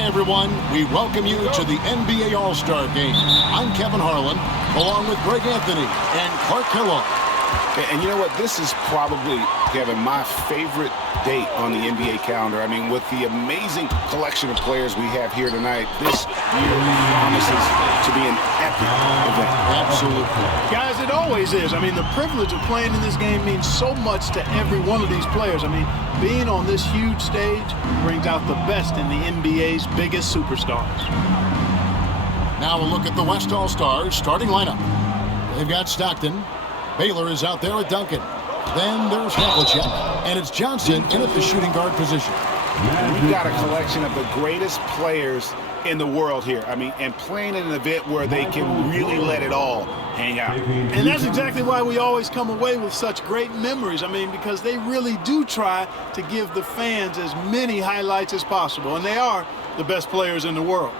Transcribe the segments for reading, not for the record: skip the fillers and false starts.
Hi, everyone. We welcome you to the NBA All-Star Game. I'm Kevin Harlan, along with Greg Anthony and Clark Kellogg. And you know what? This is probably, Kevin, my favorite date on the NBA calendar. I mean, with the amazing collection of players we have here tonight, this year promises to be an epic event. Absolutely. Guys, it always is. I mean, the privilege of playing in this game means so much to every one of these players. I mean, being on this huge stage brings out the best in the NBA's biggest superstars. Now a look at the West All-Stars starting lineup. They've got Stockton. Baylor is out there with Duncan. Then there's Havlicek, and it's Johnson in at the shooting guard position. We've got a collection of the greatest players in the world here. I mean, and playing in an event where they can really let it all hang out. And that's exactly why we always come away with such great memories. I mean, because they really do try to give the fans as many highlights as possible, and they are the best players in the world.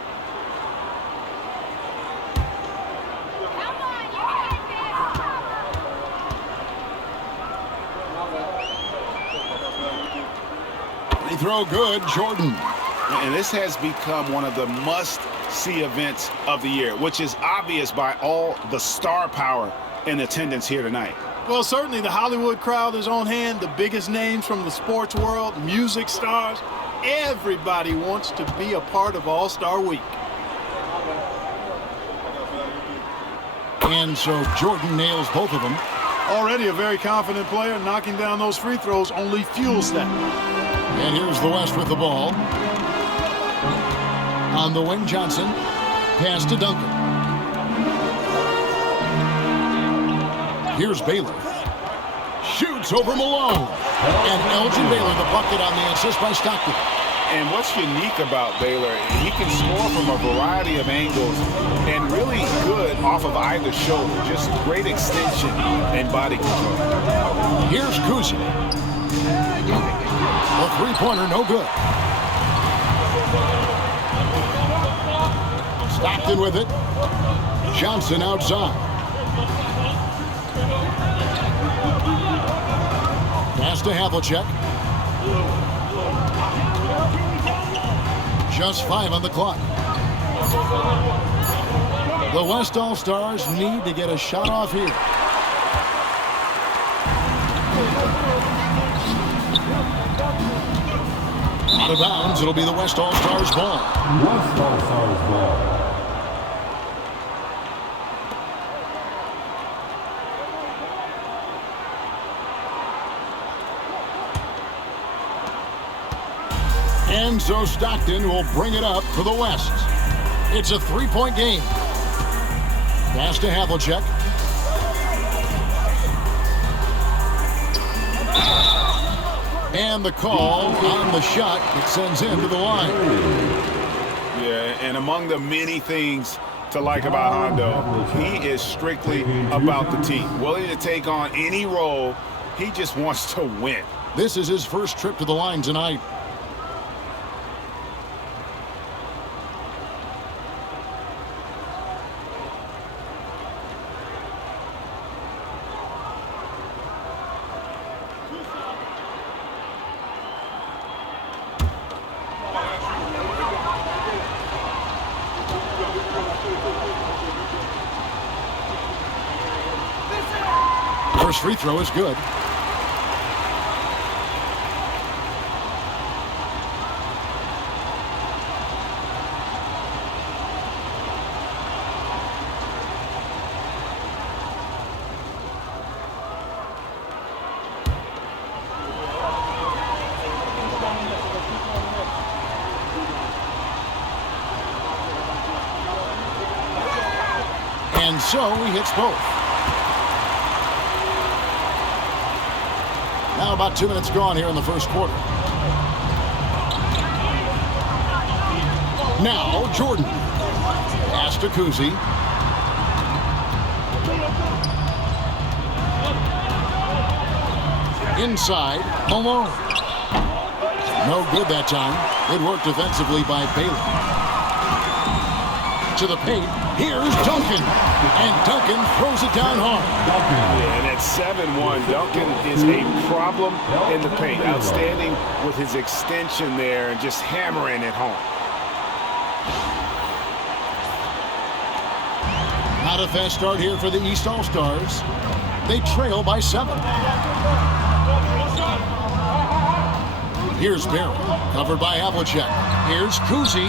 They throw good, Jordan. And this has become one of the must-see events of the year, which is obvious by all the star power in attendance here tonight. Well, certainly the Hollywood crowd is on hand, the biggest names from the sports world, music stars. Everybody wants to be a part of All-Star Week. And so Jordan nails both of them. Already a very confident player, knocking down those free throws only fuels that. And here's the West with the ball. On the wing, Johnson. Pass to Duncan. Here's Baylor. Shoots over Malone. And Elgin Baylor, the bucket on the assist by Stockton. And what's unique about Baylor, he can score from a variety of angles and really good off of either shoulder. Just great extension and body control. Here's Kuzi. A three-pointer, no good. Stockton with it. Johnson outside. Pass to Havlicek. Just 5 on the clock. The West All-Stars need to get a shot off here. Out of bounds, it'll be the West All-Stars ball. West All-Stars ball. And so Stockton will bring it up for the West. It's a three-point game. Pass to Havlicek. And the call on the shot that sends him to the line. Yeah, and among the many things to like about Hondo, he is strictly about the team. Willing to take on any role. He just wants to win. This is his first trip to the line tonight. First free throw is good. And so he hits both. Now about 2 minutes gone here in the first quarter. Now Jordan. Pass to Kuzi. Inside, Malone. No good that time. Good work defensively by Baylor. To the paint. Here's Duncan. And Duncan throws it down hard. And at 7-1, Duncan is a problem in the paint. Outstanding with his extension there and just hammering it home. Not a fast start here for the East All-Stars. They trail by 7. Here's Barry, covered by Havlicek. Here's Kuzi.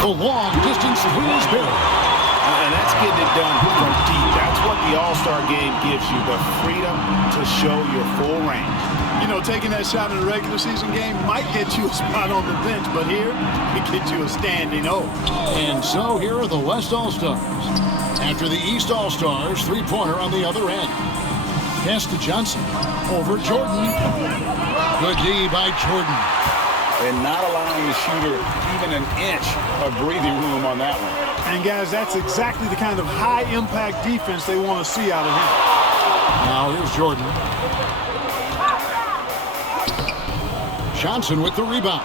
The long distance through is Barry. And that's getting it done from deep. That's what the All-Star game gives you, the freedom to show your full range. You know, taking that shot in a regular season game might get you a spot on the bench, but here, it gets you a standing O. And so here are the West All-Stars. After the East All-Stars, three-pointer on the other end. Pass to Johnson. Over Jordan. Good D by Jordan. And not allowing the shooter even an inch of breathing room on that one. And, guys, that's exactly the kind of high-impact defense they want to see out of him. Now here's Jordan. Johnson with the rebound.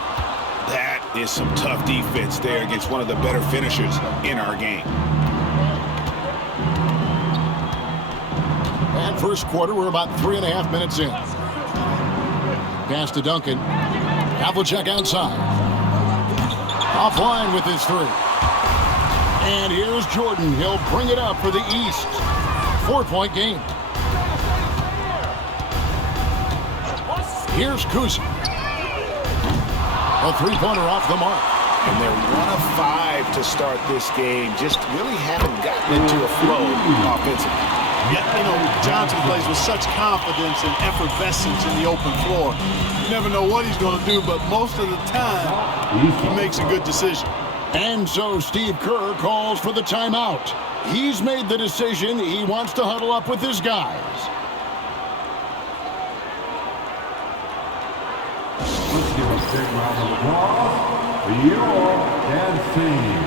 That is some tough defense there against one of the better finishers in our game. And first quarter, we're about 3.5 minutes in. Pass to Duncan. Havlicek outside. Offline with his 3. And here's Jordan. He'll bring it up for the East. 4-point game. Here's Kuzi. A three-pointer off the mark. And they're 1 of 5 to start this game. Just really haven't gotten into a flow offensively. Yeah, you know, Johnson plays with such confidence and effervescence in the open floor. You never know what he's going to do, but most of the time, he makes a good decision. And so Steve Kerr calls for the timeout. He's made the decision. He wants to huddle up with his guys. Let's give a big round of applause for your dance team.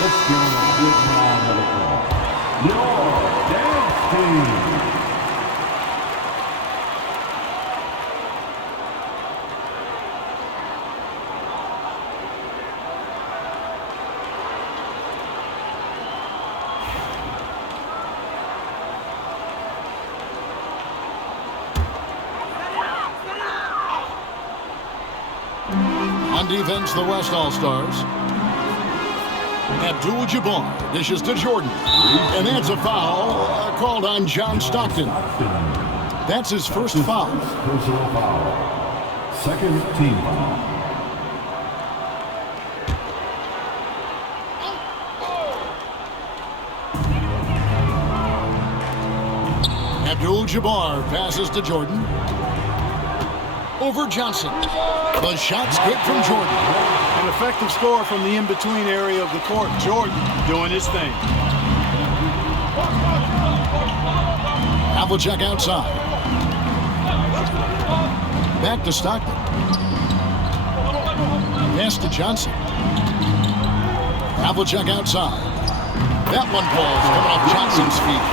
Let's give them a big round of applause. Your dance team. On defense, the West All-Stars. Abdul-Jabbar dishes to Jordan. And that's a foul called on John Stockton. That's his first foul. Personal foul. Second team foul. Abdul-Jabbar passes to Jordan. Over Johnson. The shot's good from Jordan. An effective score from the in-between area of the court. Jordan doing his thing. Havlicek outside. Back to Stockton. Pass to Johnson. Havlicek outside. That one falls coming off Johnson's feet.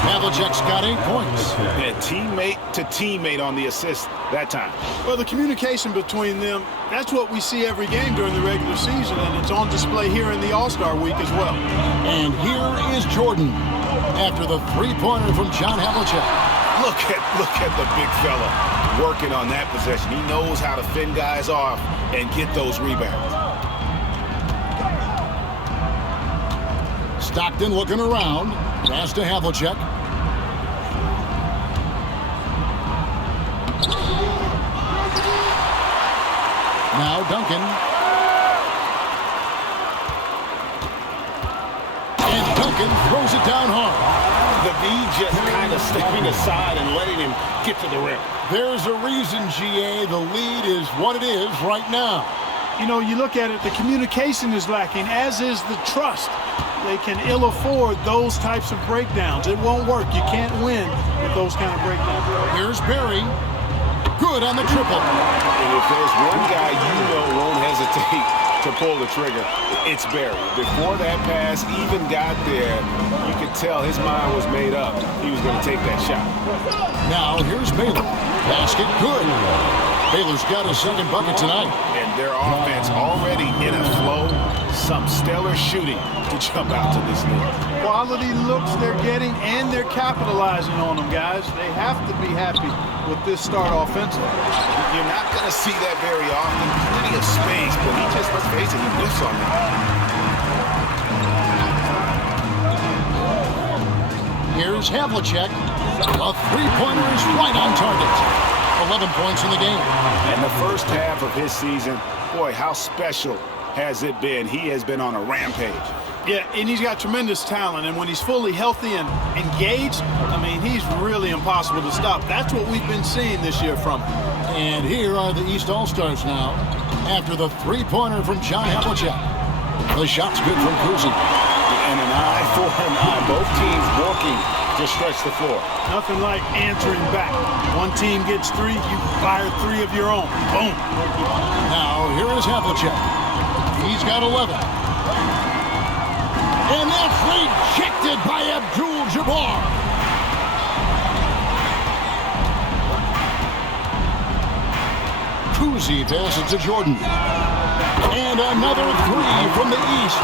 Havlicek's got 8 points. And teammate to teammate on the assist that time. Well, the communication between them, that's what we see every game during the regular season, and it's on display here in the All-Star week as well. And here is Jordan after the three-pointer from John Havlicek. Look at the big fella working on that possession. He knows how to fend guys off and get those rebounds. Stockton looking around. Pass to Havlicek. Now Duncan. And Duncan throws it down hard. The V just kind of stepping aside and letting him get to the rim. There's a reason, GA, the lead is what it is right now. You know, you look at it, the communication is lacking, as is the trust. They can ill afford those types of breakdowns. It won't work. You can't win with those kind of breakdowns. Here's Barry. Good on the triple. And if there's one guy you know won't hesitate to pull the trigger, it's Barry. Before that pass even got there, you could tell his mind was made up. He was going to take that shot. Now here's Baylor. Basket good. Baylor's got his second bucket tonight. And their offense already in a flow. Some stellar shooting to jump out to this lead. Quality looks they're getting, and they're capitalizing on them, guys. They have to be happy with this start offensively. You're not going to see that very often. Plenty of space, but he just, let's face it, he whiffs on that. Here's Havlicek. A three-pointer is right on target. 11 points in the game. And the first half of his season, boy, how special has it been? He has been on a rampage. Yeah, and he's got tremendous talent, and when he's fully healthy and engaged, I mean, he's really impossible to stop. That's what we've been seeing this year from him. And here are the East All-Stars now after the three-pointer from John Havlicek. The shot's good from Cousy. And an eye for an eye. Both teams working to stretch the floor. Nothing like answering back. One team gets three, you fire three of your own. Boom. Now, here is Havlicek. He's got 11. And that's rejected by Abdul-Jabbar. Cousy passes to Jordan. And another three from the East.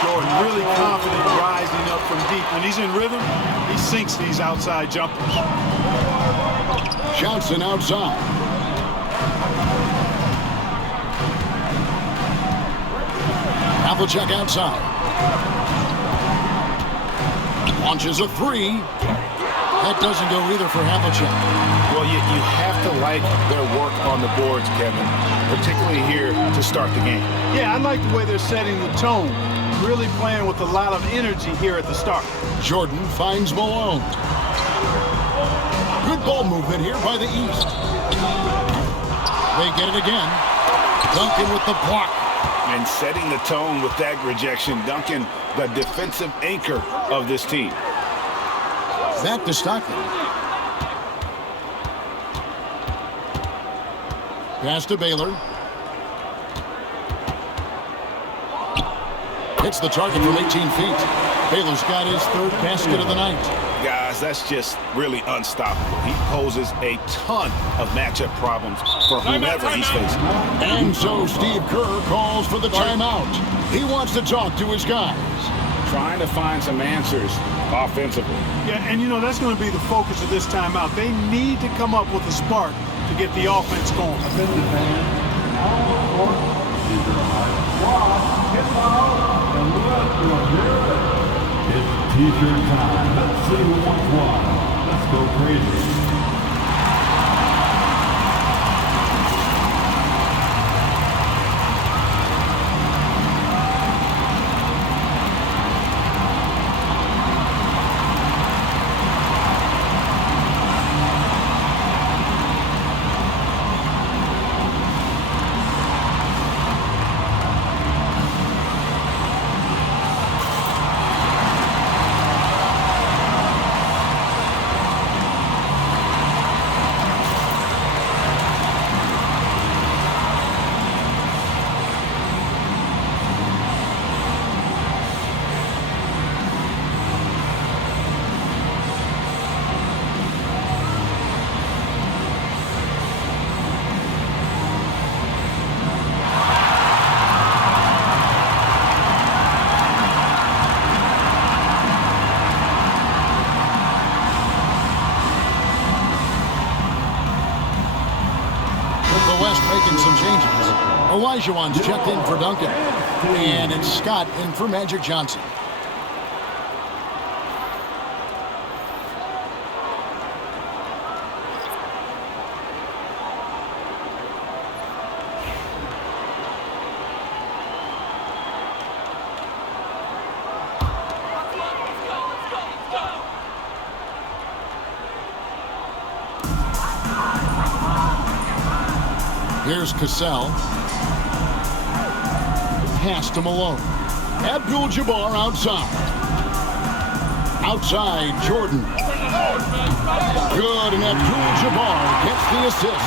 Jordan really confident rising up from deep. When he's in rhythm, he sinks these outside jumpers. Johnson outside. Havlicek outside. Launches a three. That doesn't go either for Havlicek. Well, you have to like their work on the boards, Kevin, particularly here to start the game. Yeah, I like the way they're setting the tone. Really playing with a lot of energy here at the start. Jordan finds Malone. Good ball movement here by the East. They get it again. Duncan with the block. And setting the tone with that rejection. Duncan, the defensive anchor of this team. Back to Stockton. Pass to Baylor. Hits the target from 18 feet. Baylor's got his third basket of the night. Guys, that's just really unstoppable. He poses a ton of matchup problems for whomever he's facing. And so Steve Kerr calls for the timeout. He wants to talk to his guys. Trying to find some answers offensively. Yeah, and you know, that's going to be the focus of this timeout. They need to come up with a spark to get the offense going. It's t-shirt time. Let's see who wants one. Let's go crazy. Making some changes. Elijah checked in for Duncan. And it's Scott in for Magic Johnson. Here's Cassell. Pass to Malone. Abdul-Jabbar outside. Outside, Jordan. Good, and Abdul-Jabbar gets the assist.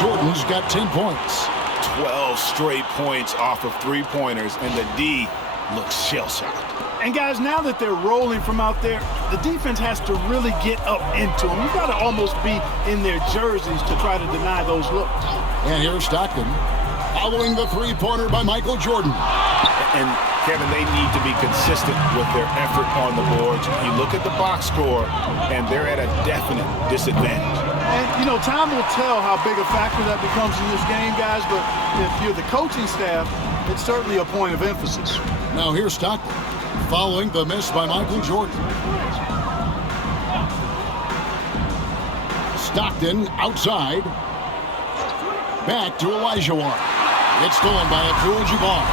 Jordan's got 10 points. 12 straight points off of three-pointers, and the D looks shell-shocked. And guys, now that they're rolling from out there, the defense has to really get up into them. You've got to almost be in their jerseys to try to deny those looks. And here's Stockton, following the three-pointer by Michael Jordan. And, Kevin, they need to be consistent with their effort on the boards. You look at the box score, and they're at a definite disadvantage. And, you know, time will tell how big a factor that becomes in this game, guys, but if you're the coaching staff, it's certainly a point of emphasis. Now here's Stockton, following the miss by Michael Jordan. Stockton outside. Back to Olajuwon. It's stolen by Abdul-Jabbar.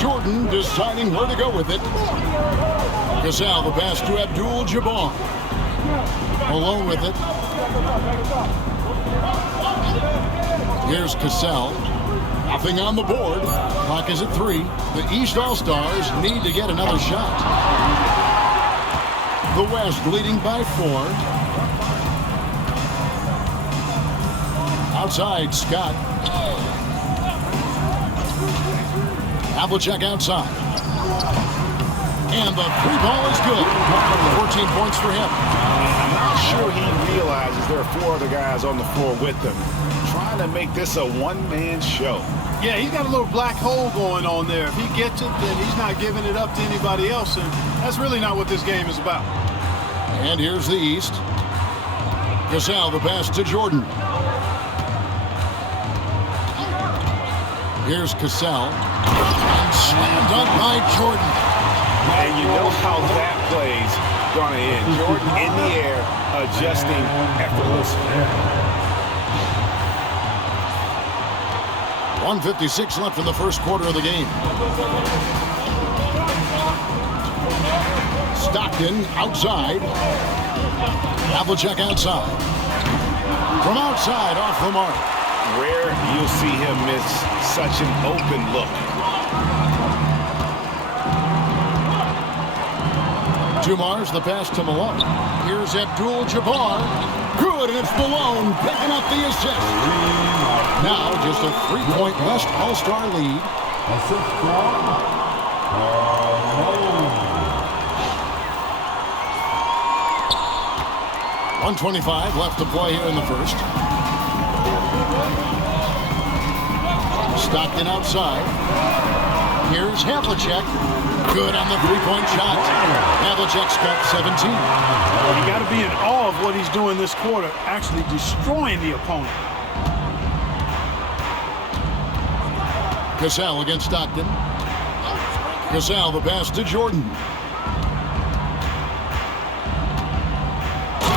Jordan deciding where to go with it. Cassell, the pass to Abdul-Jabbar. Alone with it. Here's Cassell. Nothing on the board. Clock is at 3. The East All-Stars need to get another shot. The West leading by 4. Outside, Scott. Havlicek outside. And the three ball is good. 14 points for him. I'm not sure he realizes there are 4 other guys on the floor with him, trying to make this a one-man show. Yeah, he's got a little black hole going on there. If he gets it, then he's not giving it up to anybody else, and that's really not what this game is about. And here's the East. Cassell, the pass to Jordan. Here's Cassell. And slammed up by Jordan. And you know how that play's going to end. Jordan in the air, adjusting effortlessly. 1:56 left in the first quarter of the game. Stockton outside. Havlicek outside. From outside, off the mark. Rare you'll see him miss such an open look. Dumars, the pass to Malone. Here's Abdul-Jabbar. Good, and it's Malone picking up the assist. Now just a 3-point West All-Star lead. Assist from Malone. 1:25 left to play here in the first. Stockton outside. Here's Havlicek. Good on the three-point shot. Havlicek's got 17. You got to be in awe of what he's doing this quarter, actually destroying the opponent. Cassell against Stockton. Cassell, the pass to Jordan.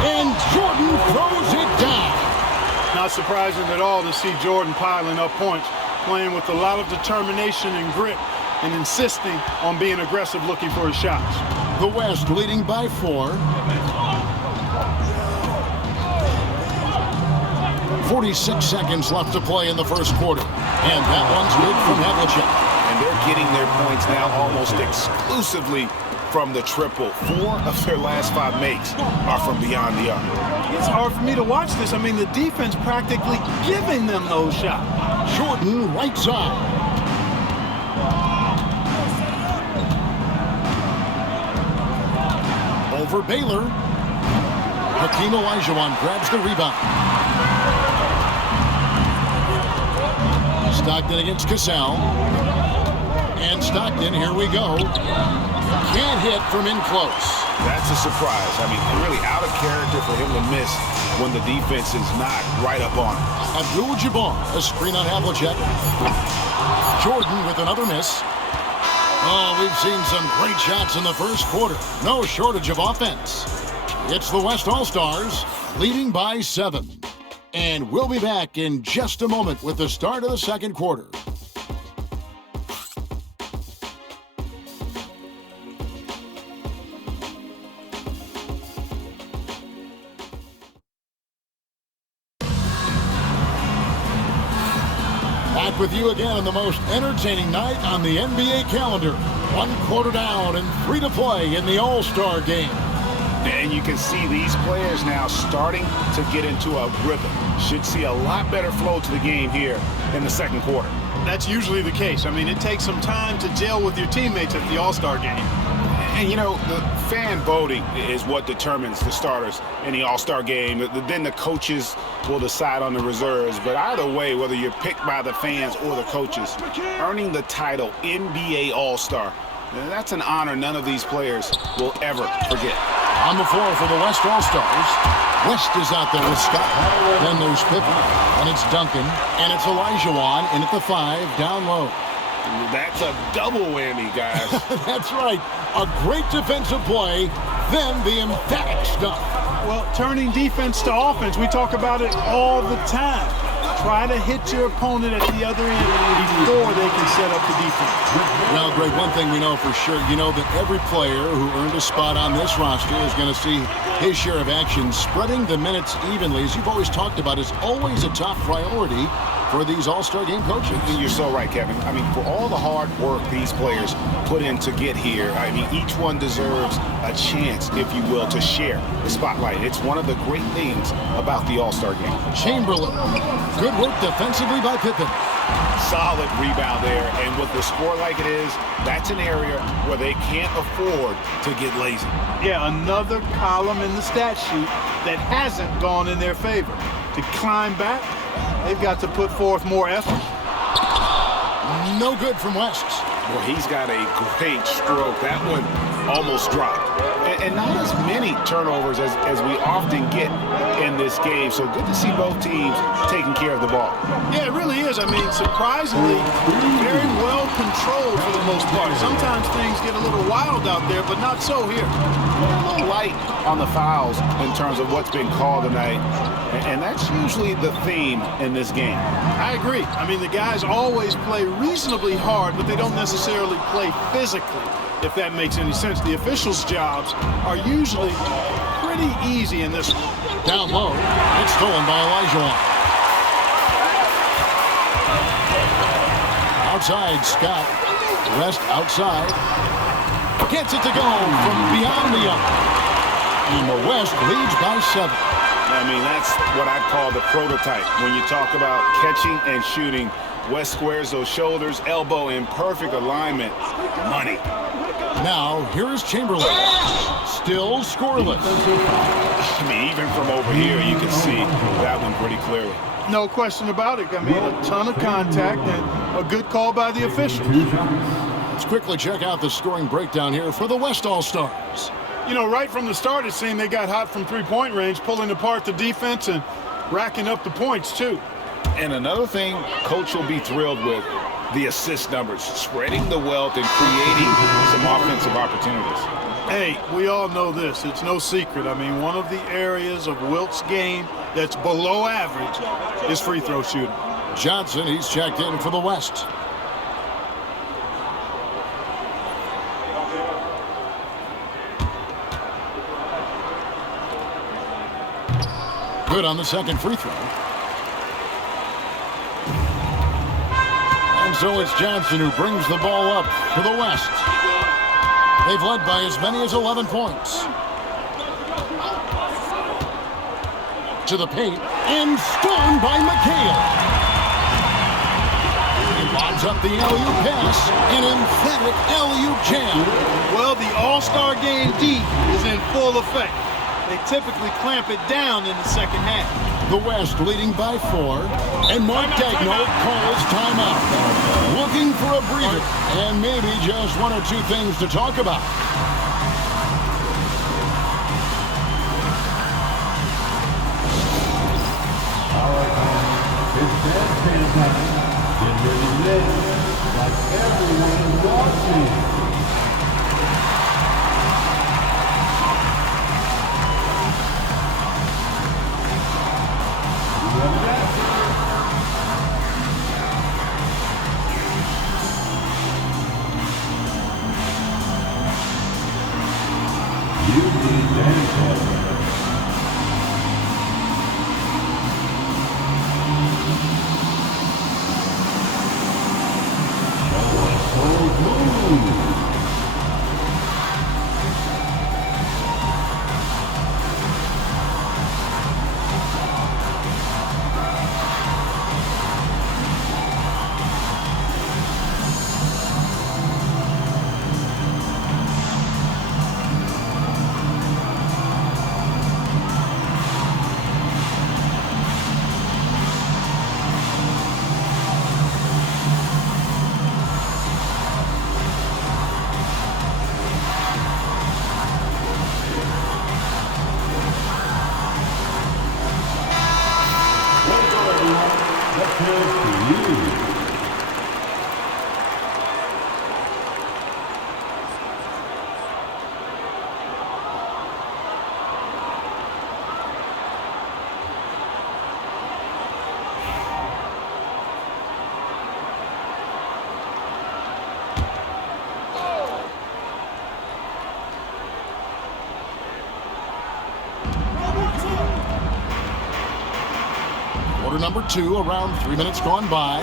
And Jordan throws it down. Not surprising at all to see Jordan piling up points, playing with a lot of determination and grit, and insisting on being aggressive looking for his shots. The West leading by 4. 46 seconds left to play in the first quarter. And that one's good from Havlicek. And they're getting their points now almost exclusively from the triple. 4 of their last 5 makes are from beyond the arc. It's hard for me to watch this. I mean, the defense practically giving them those shots. Jordan right side. Over Baylor. Hakeem Olajuwon grabs the rebound. Stockton against Cassell. And Stockton, here we go. Can't hit from in close. That's a surprise. I mean, really out of character for him to miss when the defense is not right up on him. Abdul-Jabbar, a screen on Havlicek. Jordan with another miss. Oh, we've seen some great shots in the first quarter. No shortage of offense. It's the West All-Stars leading by 7. And we'll be back in just a moment with the start of the second quarter. Back with you again on the most entertaining night on the NBA calendar. 1 quarter down and 3 to play in the All-Star game. And you can see these players now starting to get into a rhythm. Should see a lot better flow to the game here in the second quarter. That's usually the case. I mean, it takes some time to gel with your teammates at the All-Star game. And, you know, the fan voting is what determines the starters in the All-Star game. Then the coaches will decide on the reserves. But either way, whether you're picked by the fans or the coaches, earning the title NBA All-Star, that's an honor none of these players will ever forget. On the floor for the West All-Stars, West is out there with Scott. Then there's Pippen, and it's Duncan, and it's Olajuwon in at the 5, down low. That's a double whammy, guys. That's right. A great defensive play, then the emphatic stuff. Well, turning defense to offense, we talk about it all the time. Try to hit your opponent at the other end before they can set up the defense. Well, Greg, one thing we know for sure, you know that every player who earned a spot on this roster is going to see his share of action. Spreading the minutes evenly, as you've always talked about, is always a top priority for these All-Star game coaches. You're so right, Kevin. I mean, for all the hard work these players put in to get here, I mean, each one deserves a chance, if you will, to share the spotlight. It's one of the great things about the All-Star game. Chamberlain, good work defensively by Pippen. Solid rebound there, and with the score like it is, that's an area where they can't afford to get lazy. Yeah, another column in the stat sheet that hasn't gone in their favor. To climb back, they've got to put forth more effort. No good from West. Well, he's got a great stroke. That one almost dropped. And not as many turnovers as we often get in this game. So good to see both teams taking care of the ball. Yeah, it really is. I mean, surprisingly, very well controlled for the most part. Sometimes things get a little wild out there, but not so here. A little light on the fouls in terms of what's been called tonight. And that's usually the theme in this game. I agree. I mean, the guys always play reasonably hard, but they don't necessarily play physically, if that makes any sense. The officials' jobs are usually pretty easy in this one. Down low, it's stolen by Olajuwon. Outside, Scott. West outside. Gets it to go from beyond the arc. And the West leads by 7. I mean, that's what I'd call the prototype. When you talk about catching and shooting, West squares those shoulders, elbow in perfect alignment. Money. Now, here is Chamberlain. Still scoreless. I mean, even from over here, you can see that one pretty clearly. No question about it. I mean, a ton of contact and a good call by the officials. Let's quickly check out the scoring breakdown here for the West All-Stars. You know, right from the start, it seemed they got hot from three-point range, pulling apart the defense and racking up the points, too. And another thing Coach will be thrilled with, the assist numbers, spreading the wealth and creating some offensive opportunities. Hey, we all know this. It's no secret. I mean, one of the areas of Wilt's game that's below average is free throw shooting. Johnson, he's checked in for the West. Good on the second free throw. And so it's Johnson who brings the ball up for the West. They've led by as many as 11 points. To the paint, and stoned by McHale. He lobs up the alley-oop pass, an emphatic alley-oop jam. Well, the All-Star game D is in full effect. They typically clamp it down in the second half. The West leading by 4, and Mark Daigneault calls timeout. Looking for a breather, and maybe just one or two things to talk about. All right, it's that time. Get ready, like everyone is watching. number 2, around 3 minutes gone by.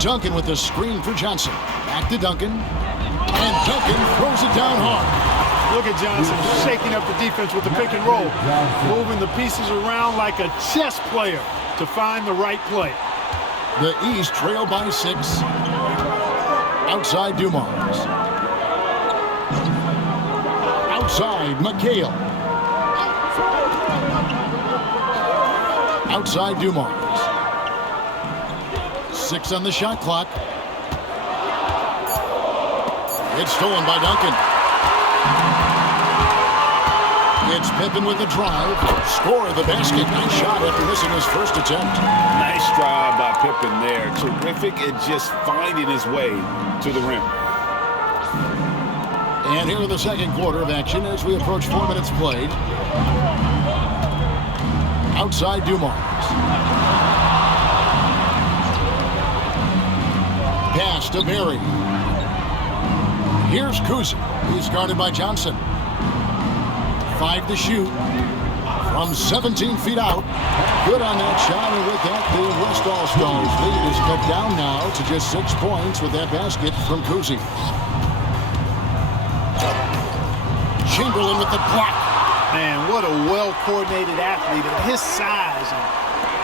Duncan with the screen for Johnson. Back to Duncan. And Duncan throws it down hard. Look at Johnson shaking up the defense with the pick and roll. Moving the pieces around like a chess player to find the right play. The East trail by 6. Outside Dumars. Outside McHale. Outside Dumars. 6 on the shot clock. It's stolen by Duncan. It's Pippen with the drive. Score the basket. Nice shot after missing his first attempt. Nice drive by Pippen there. Terrific at just finding his way to the rim. And here in the second quarter of action as we approach 4 minutes played. Outside Dumars. Pass to Berry. Here's Kuzi. He's guarded by Johnson. 5 to shoot. From 17 feet out. Good on that shot, and with that, the West All-Stars lead is cut down now to just 6 points with that basket from Kuzi. Chamberlain with the block. Man, what a well-coordinated athlete at his size. And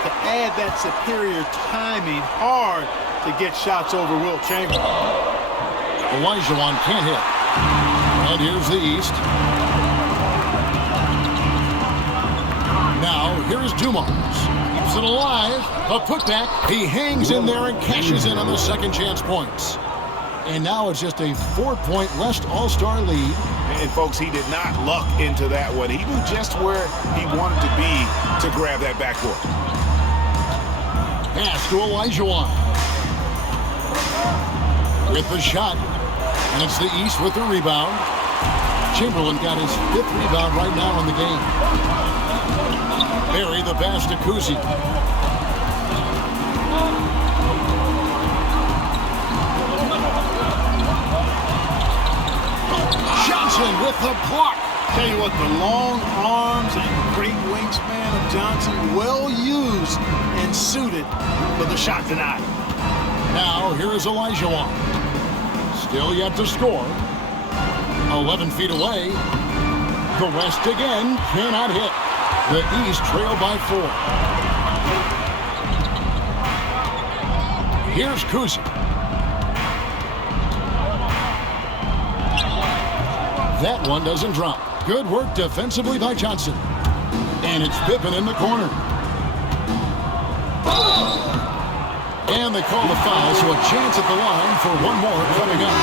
to add that superior timing, hard to get shots over Wilt Chamberlain. Olajuwon can't hit. And here's the East. Now, here's Dumars. Keeps it alive. A putback. He hangs in there and cashes in on the second chance points. And now it's just a 4-point West All-Star lead. And, folks, he did not luck into that one. He knew just where he wanted to be to grab that backboard. Pass to Olajuwon. With the shot. And it's the East with the rebound. Chamberlain got his 5th rebound right now in the game. Berry the pass to Kuzi. Johnson with the block. Tell you what, the long arms and great wingspan of Johnson, well used and suited for the shot tonight. Now here is Olajuwon. Still yet to score. 11 feet away. The West again cannot hit. The East trail by 4. Here's Kuzi. That one doesn't drop. Good work defensively by Johnson. And it's Pippen in the corner. And they call the foul, so a chance at the line for one more coming up.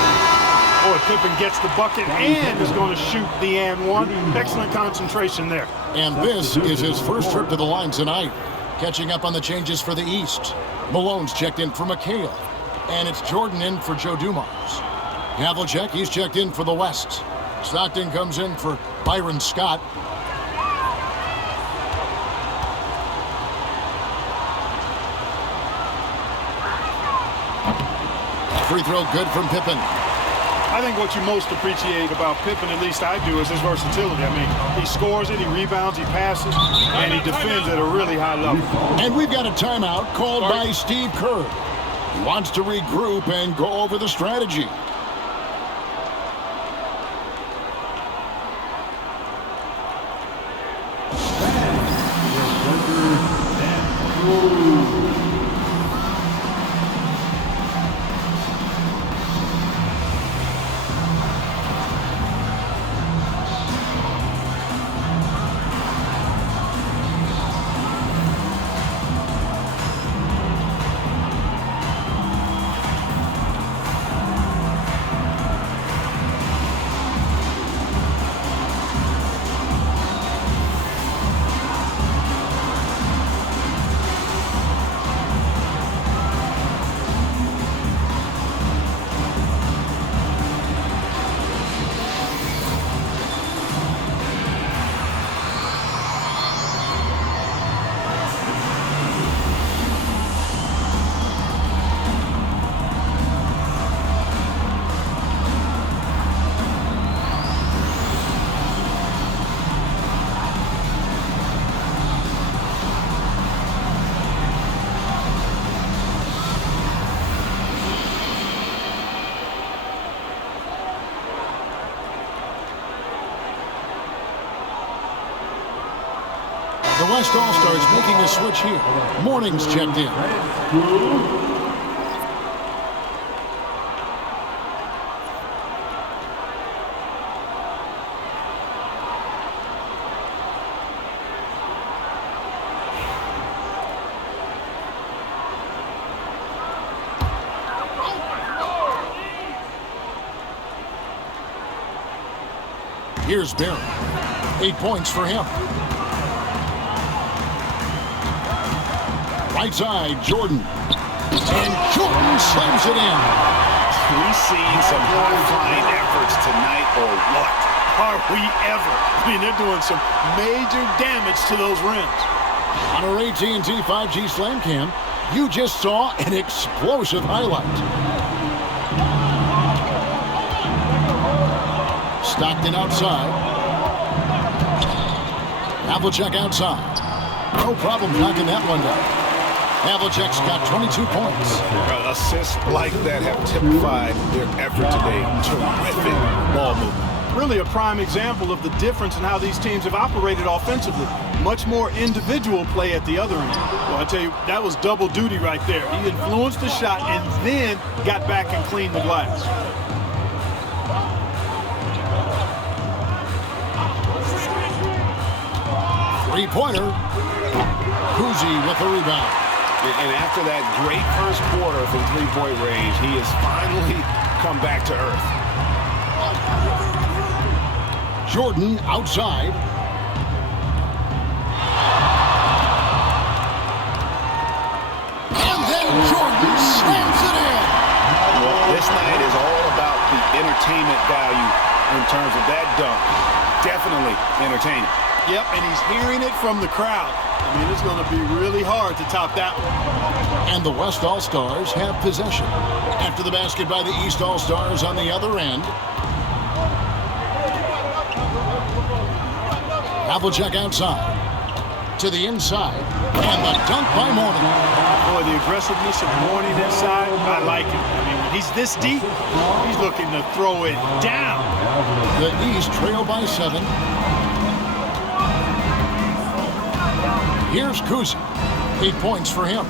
Boy, Pippen gets the bucket and is going to shoot the and one. Excellent concentration there. And this is his first trip to the line tonight. Catching up on the changes for the East. Malone's checked in for McHale. And it's Jordan in for Joe Dumars. Havlicek, he's checked in for the West. Stockton comes in for Byron Scott. Free throw good from Pippen. I think what you most appreciate about Pippen, at least I do, is his versatility. I mean, he scores it, he rebounds, he passes, and he defends at a really high level. And we've got a timeout called by Steve Kerr. He wants to regroup and go over the strategy. West All-Stars making a switch here. Morning's checked in. Here's Barry. 8 points for him. Right side, Jordan. And Jordan slams it in. We see some high-flying efforts tonight, or what? Are we ever? I mean, they're doing some major damage to those rims. On our AT&T 5G Slam Cam, you just saw an explosive highlight. Stockton outside. Havlicek outside. No problem knocking that one down. Havlicek's got 22 points. Assists like that have typified their effort today. Terrific ball movement. Really a prime example of the difference in how these teams have operated offensively. Much more individual play at the other end. Well, I tell you, that was double duty right there. He influenced the shot and then got back and cleaned the glass. Three-pointer. Kuzi with the rebound. And after that great first quarter from three-point range, he has finally come back to earth. Jordan outside. And then Jordan slams it in. Well, this night is all about the entertainment value in terms of that dunk. Definitely entertaining. Yep, and he's hearing it from the crowd. I mean, it's going to be really hard to top that one. And the West All-Stars have possession. After the basket by the East All-Stars on the other end. Havlicek outside. To the inside. And the dunk by Mourning. Boy, the aggressiveness of Mourning inside, I like it. I mean, when he's this deep, he's looking to throw it down. The East trail by 7. Here's Kuzi. 8 points for him.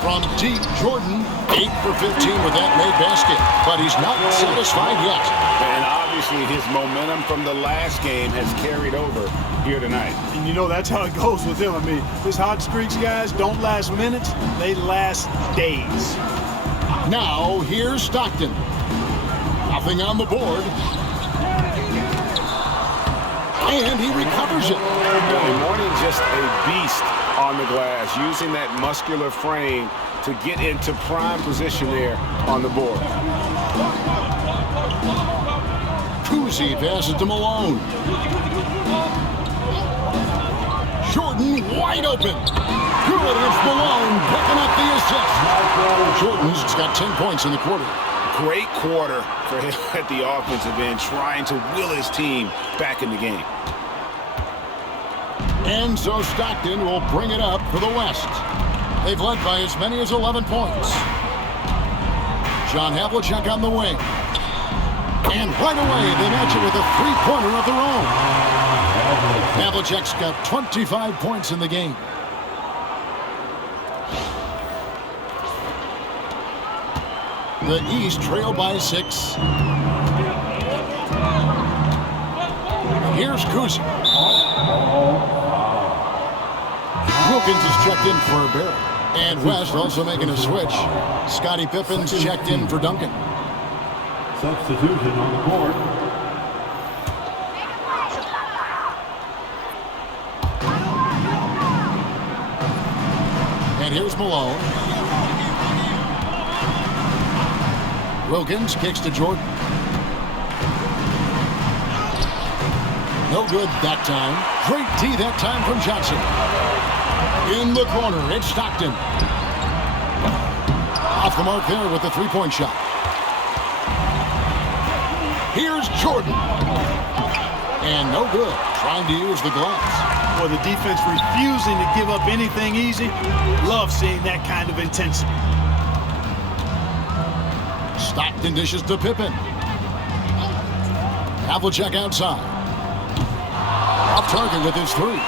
From deep, Jordan, 8 for 15 with that made basket. But he's not satisfied yet. And obviously his momentum from the last game has carried over here tonight. And you know, that's how it goes with him. I mean, his hot streaks, guys, don't last minutes. They last days. Now, here's Stockton. Nothing on the board. And he recovers it. Mourning just a beast on the glass, using that muscular frame to get into prime position there on the board. Kuzi passes to Malone. Jordan wide open. Good, it's Malone picking up the assist. Jordan's got 10 points in the quarter. Great quarter for him at the offensive end, trying to will his team back in the game. And so Stockton will bring it up for the West. They've led by as many as 11 points. John Havlicek on the wing. And right away, they match it with a three-pointer of their own. Havlicek's got 25 points in the game. The East trail by 6. Here's Kuzi. Wilkins is checked in for Barry. And West also making a switch. Scottie Pippen's checked in for Duncan. Substitution on the board. And here's Malone. Wilkins kicks to Jordan. No good that time. Great D that time from Johnson. In the corner, it's Stockton. Off the mark there with the three-point shot. Here's Jordan. And no good. Trying to use the glass. Boy, the defense refusing to give up anything easy. Love seeing that kind of intensity. Stockton dishes to Pippen. Havlicek outside. Off target with his three.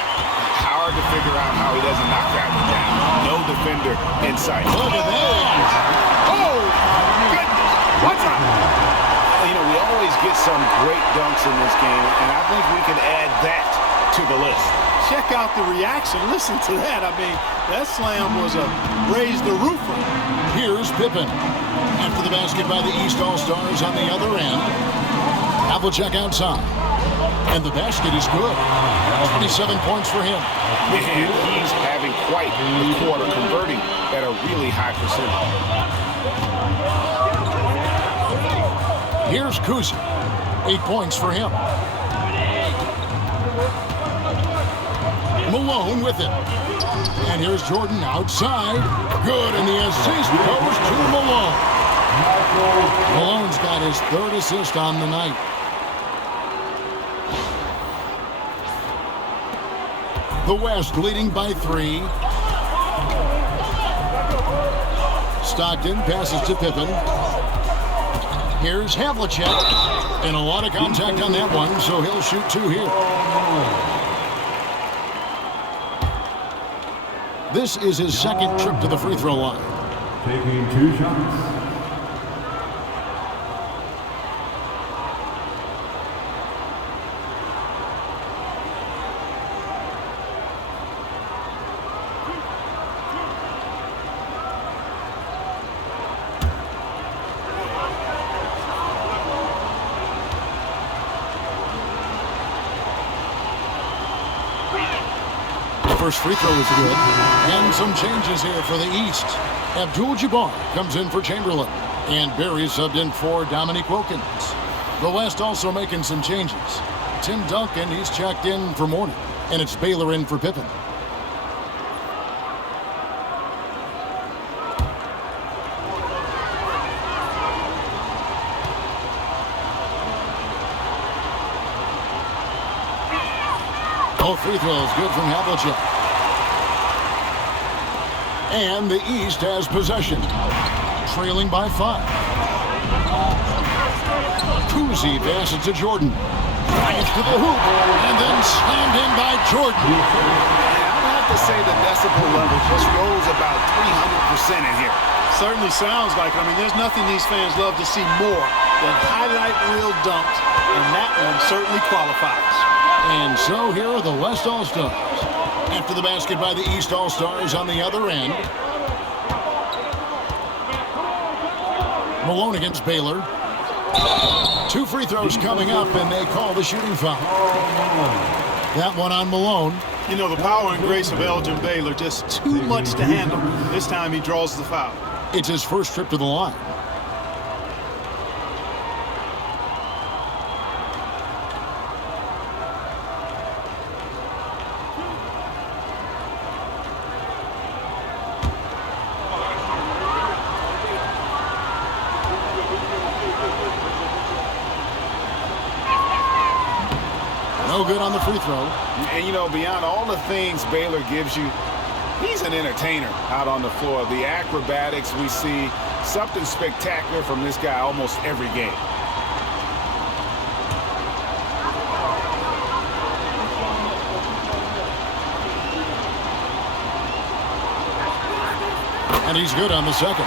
hard to figure out how he doesn't knock that one down. No defender in sight. Look at that. Oh, goodness. What's up? You know, we always get some great dunks in this game, and I think we can add that to the list. Check out the reaction. Listen to that. I mean, that slam was a raise the roofer. Here's Pippen. After the basket by the East All-Stars on the other end. Havlicek outside. And the basket is good. 27 points for him. Man, he's having quite the quarter, converting at a really high percentage. Here's Kuzi. 8 points for him. Malone with it. And here's Jordan outside. Good, and the assist goes to Malone. Malone's got his third assist on the night. The West leading by 3. Stockton passes to Pippen. Here's Havlicek. And a lot of contact on that one, so he'll shoot 2 here. This is his second trip to the free throw line. Taking 2 shots. First free throw is good. And some changes here for the East. Abdul-Jabbar comes in for Chamberlain. And Barry subbed in for Dominique Wilkins. The West also making some changes. Tim Duncan, he's checked in for Mourning. And it's Baylor in for Pippen. Both free throws good from Havlicek. And the East has possession. Trailing by 5. Kuzi passes to Jordan. Drives to the hoop. And then slammed in by Jordan. I have to say the decibel level just rose about 300% in here. Certainly sounds like it. I mean, there's nothing these fans love to see more than highlight reel dunks, and that one certainly qualifies. And so here are the West All-Stars. After the basket by the East All-Stars on the other end. Malone against Baylor. 2 free throws coming up, and they call the shooting foul. That one on Malone. You know, the power and grace of Elgin Baylor, just too much to handle. This time he draws the foul. It's his first trip to the line. No good on the free throw. And, you know, beyond all the things Baylor gives you, he's an entertainer out on the floor. The acrobatics we see, something spectacular from this guy almost every game. And he's good on the second.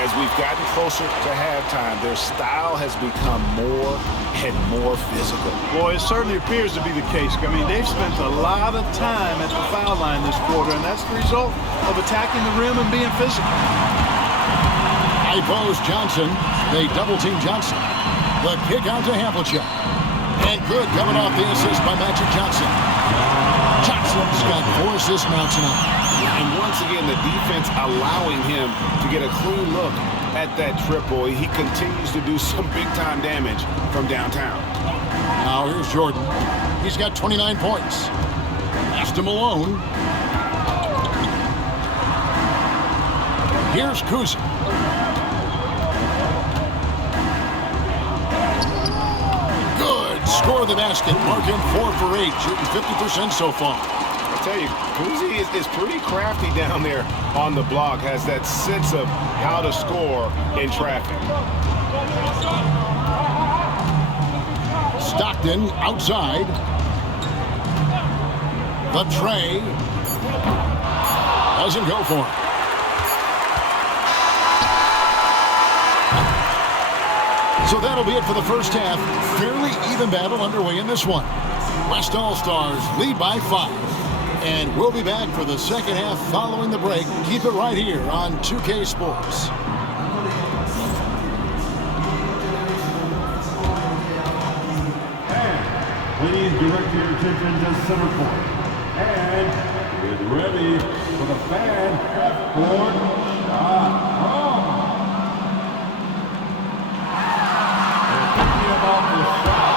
As we've gotten closer to halftime, their style has become more and more physical. Boy, it certainly appears to be the case. I mean, they've spent a lot of time at the foul line this quarter, and that's the result of attacking the rim and being physical. High post Johnson. They double-team Johnson. The kick out to Havlicek. And good coming off the assist by Magic Johnson. Johnson's got 4 assists now tonight. And once again, the defense allowing him to get a clean look at that triple. He continues to do some big-time damage from downtown. Now here's Jordan. He's got 29 points. Pass to Malone. Here's Kuzi. Good. Score the basket. Mark him 4 for 8. Shooting 50% so far. I tell you, Kuzi is pretty crafty down there on the block. Has that sense of how to score in traffic. Stockton outside. The tray. Doesn't go for him. So that'll be it for the first half. Fairly even battle underway in this one. West All-Stars lead by 5. And we'll be back for the second half following the break. Keep it right here on 2K Sports. Please direct your attention to center court. And get ready for the fan half-court shot. And thinking about the shot.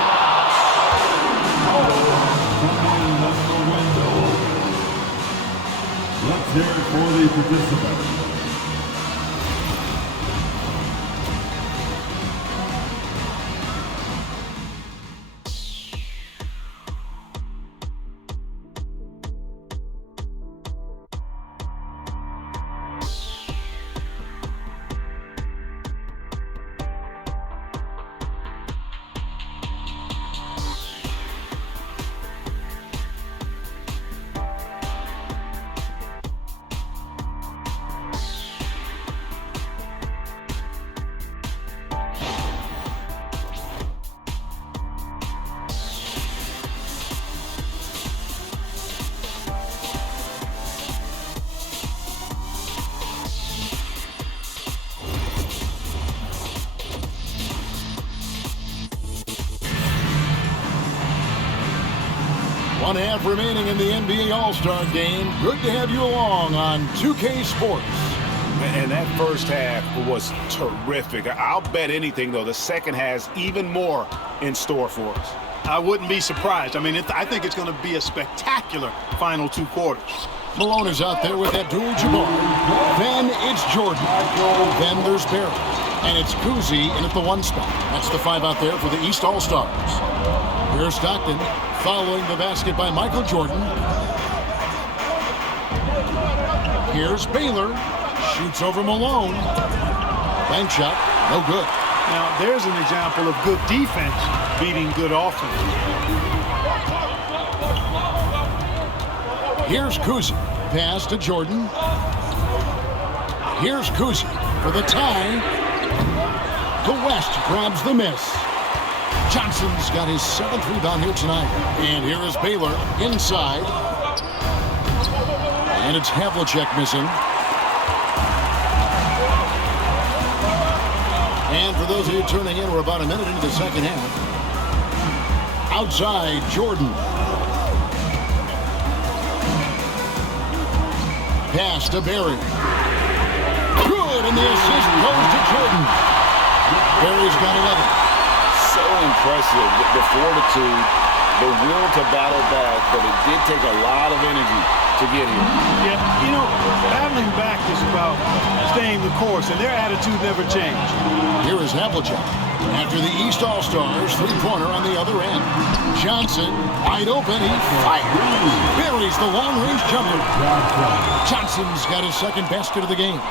Someone left the window. Let's hear it for the participants. One half remaining in the NBA All-Star game. Good to have you along on 2K Sports. And that first half was terrific. I'll bet anything, though, the second has even more in store for us. I wouldn't be surprised. I mean, I think it's going to be a spectacular final 2 quarters. Malone is out there with Abdul-Jabbar. Then it's Jordan. Then there's Barry. And it's Kuzi in at the 1 spot. That's the 5 out there for the East All-Stars. Here's Stockton following the basket by Michael Jordan. Here's Baylor. Shoots over Malone. Bank shot. No good. Now, there's an example of good defense beating good offense. Here's Kuzi. Pass to Jordan. Here's Kuzi for the tie. The West grabs the miss. Johnson's got his 7th rebound here tonight. And here is Baylor inside. And it's Havlicek missing. And for those of you turning in, we're about a minute into the second half. Outside, Jordan. Pass to Barry. Good, and the assist goes to Jordan. Barry's got 11. So impressive, the fortitude, the will to battle back, but it did take a lot of energy to get here. Yeah, you know, battling back is about staying the course, and their attitude never changed. Here is Havlicek. After the East All-Stars, 3-pointer on the other end. Johnson, wide open, he fires. Buries the long-range jumper. Johnson's got his 2nd basket of the game.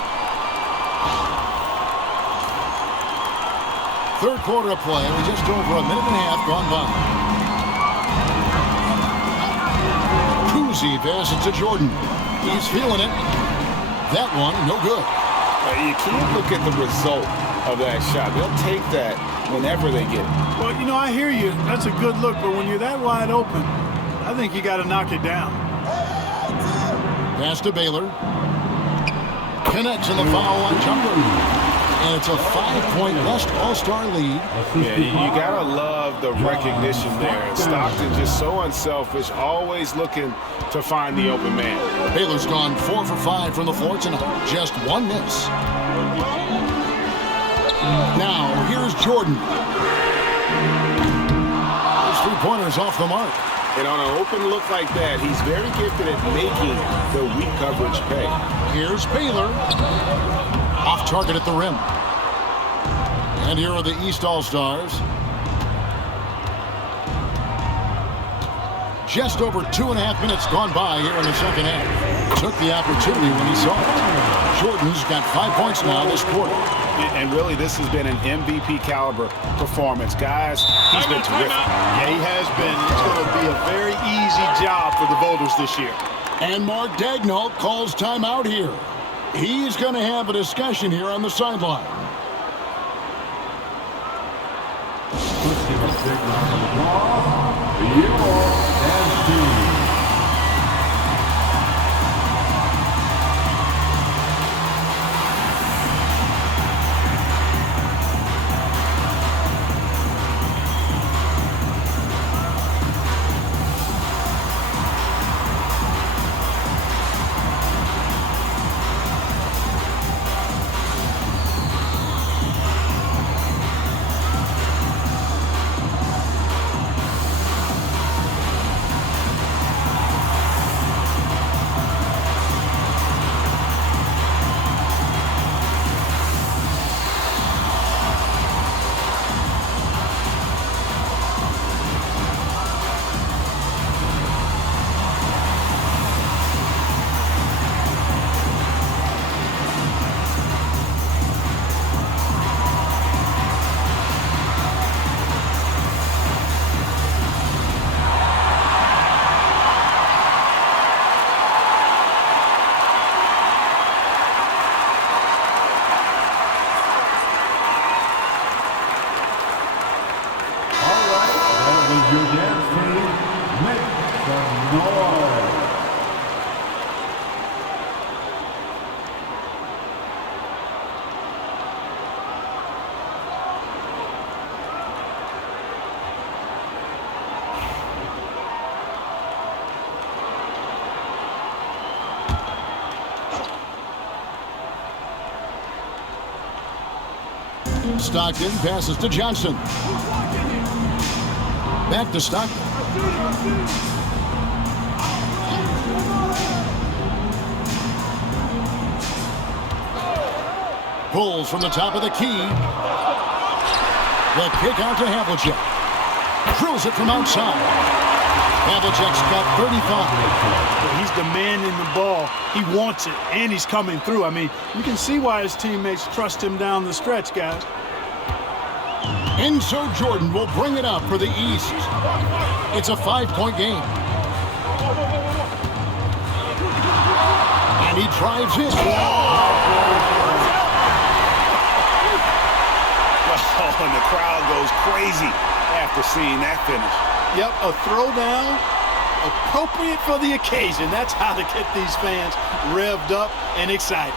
3rd quarter of play, with just over a minute and a half gone by. Kuzi passes to Jordan. He's feeling it. That one, no good. You can't look at the result of that shot. They'll take that whenever they get it. Well, you know, I hear you. That's a good look, but when you're that wide open, I think you got to knock it down. Pass to Baylor. Connects in the foul line jumper. And it's a 5-point West All-Star lead. Yeah, you got to love the recognition there. Stockton just so unselfish, always looking to find the open man. Baylor's gone 4 for 5 from the floor tonight. Just 1 miss. Now, here's Jordan. Those 3-pointers off the mark. And on an open look like that, he's very gifted at making the weak coverage pay. Here's Baylor. Off target at the rim. And here are the East All-Stars. Just over 2.5 minutes gone by here in the second half. Took the opportunity when he saw it. Jordan's got 5 points now this quarter. And really, this has been an MVP caliber performance. Guys, he's been terrific. Yeah, he has been. It's going to be a very easy job for the voters this year. And Mark Daignault calls timeout here. He's going to have a discussion here on the sideline. Let's give a big round of applause for your team. Your dance team, make some noise. Stockton passes to Johnson. Back to Stockton. Pulls from the top of the key. The kick out to Havlicek. Drills it from outside. Havlicek's got 35. He's demanding the ball. He wants it, and he's coming through. I mean, you can see why his teammates trust him down the stretch, guys. Enzo Jordan will bring it up for the East. It's a 5-point game. And he drives in. Oh, and the crowd goes crazy after seeing that finish. Yep, a throwdown appropriate for the occasion. That's how to get these fans revved up and excited.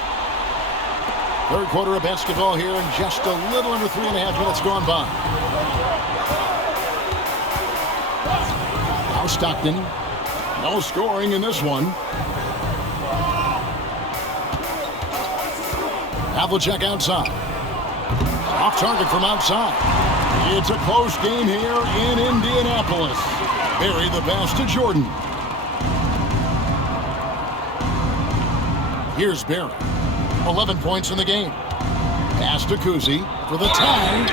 Third quarter of basketball here, and just a little under 3.5 minutes gone by. Now Stockton. No scoring in this one. Havlicek outside. Off target from outside. It's a close game here in Indianapolis. Bury the pass to Jordan. Here's Barry. 11 points in the game. Pass to Kuzi for the tie.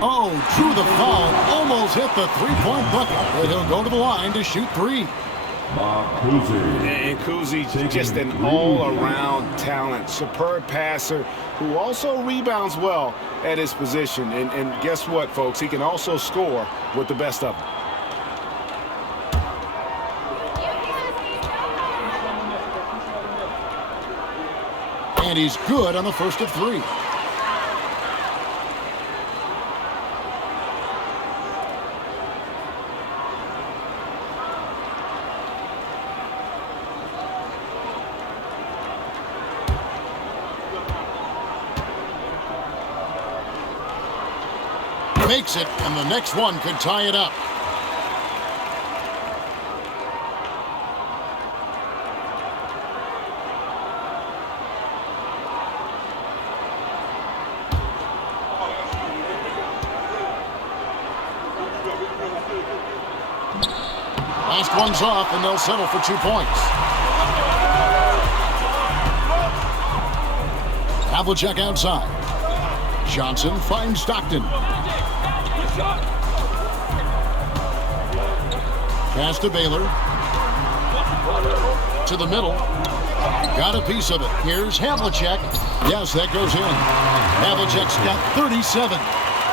Oh, drew the foul. Almost hit the three-point bucket. But he'll go to the line to shoot three. And Kuzi, just an all-around talent. Superb passer who also rebounds well at his position. And guess what, folks? He can also score with the best of them. And he's good on the first of three. Makes it, and the next one could tie it up. Last one's off, and they'll settle for 2 points. Havlicek outside. Johnson finds Stockton. Pass to Baylor. To the middle. Got a piece of it. Here's Havlicek. Yes, that goes in. Havlicek's got 37.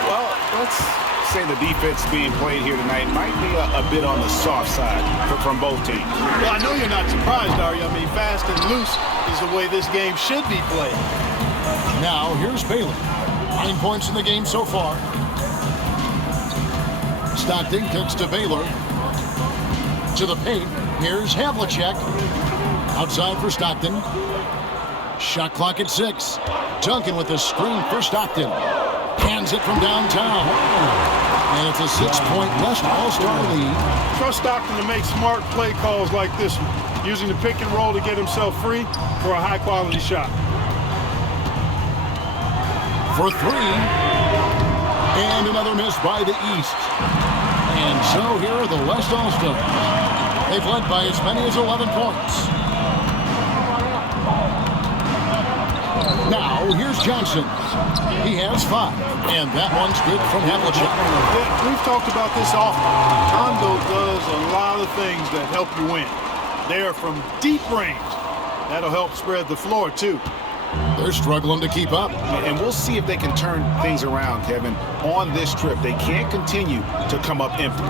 Well, let's say the defense being played here tonight might be a bit on the soft side from both teams. Well, I know you're not surprised, are you? I mean, fast and loose is the way this game should be played. Now, here's Baylor. 9 points in the game so far. Stockton kicks to Baylor. To the paint. Here's Havlicek. Outside for Stockton. Shot clock at 6. Duncan with the screen for Stockton. Hands it from downtown. And it's a 6-point West All-Star lead. Trust Stockton to make smart play calls like this one, using the pick and roll to get himself free for a high-quality shot. For 3. And another miss by the East. And so here are the West All-Stars. They've led by as many as 11 points. Now, here's Johnson. He has 5. And that one's good from Havlicek. Yeah, we've talked about this often. Hondo does a lot of things that help you win. They are from deep range. That'll help spread the floor, too. They're struggling to keep up. And we'll see if they can turn things around, Kevin. On this trip, they can't continue to come up empty.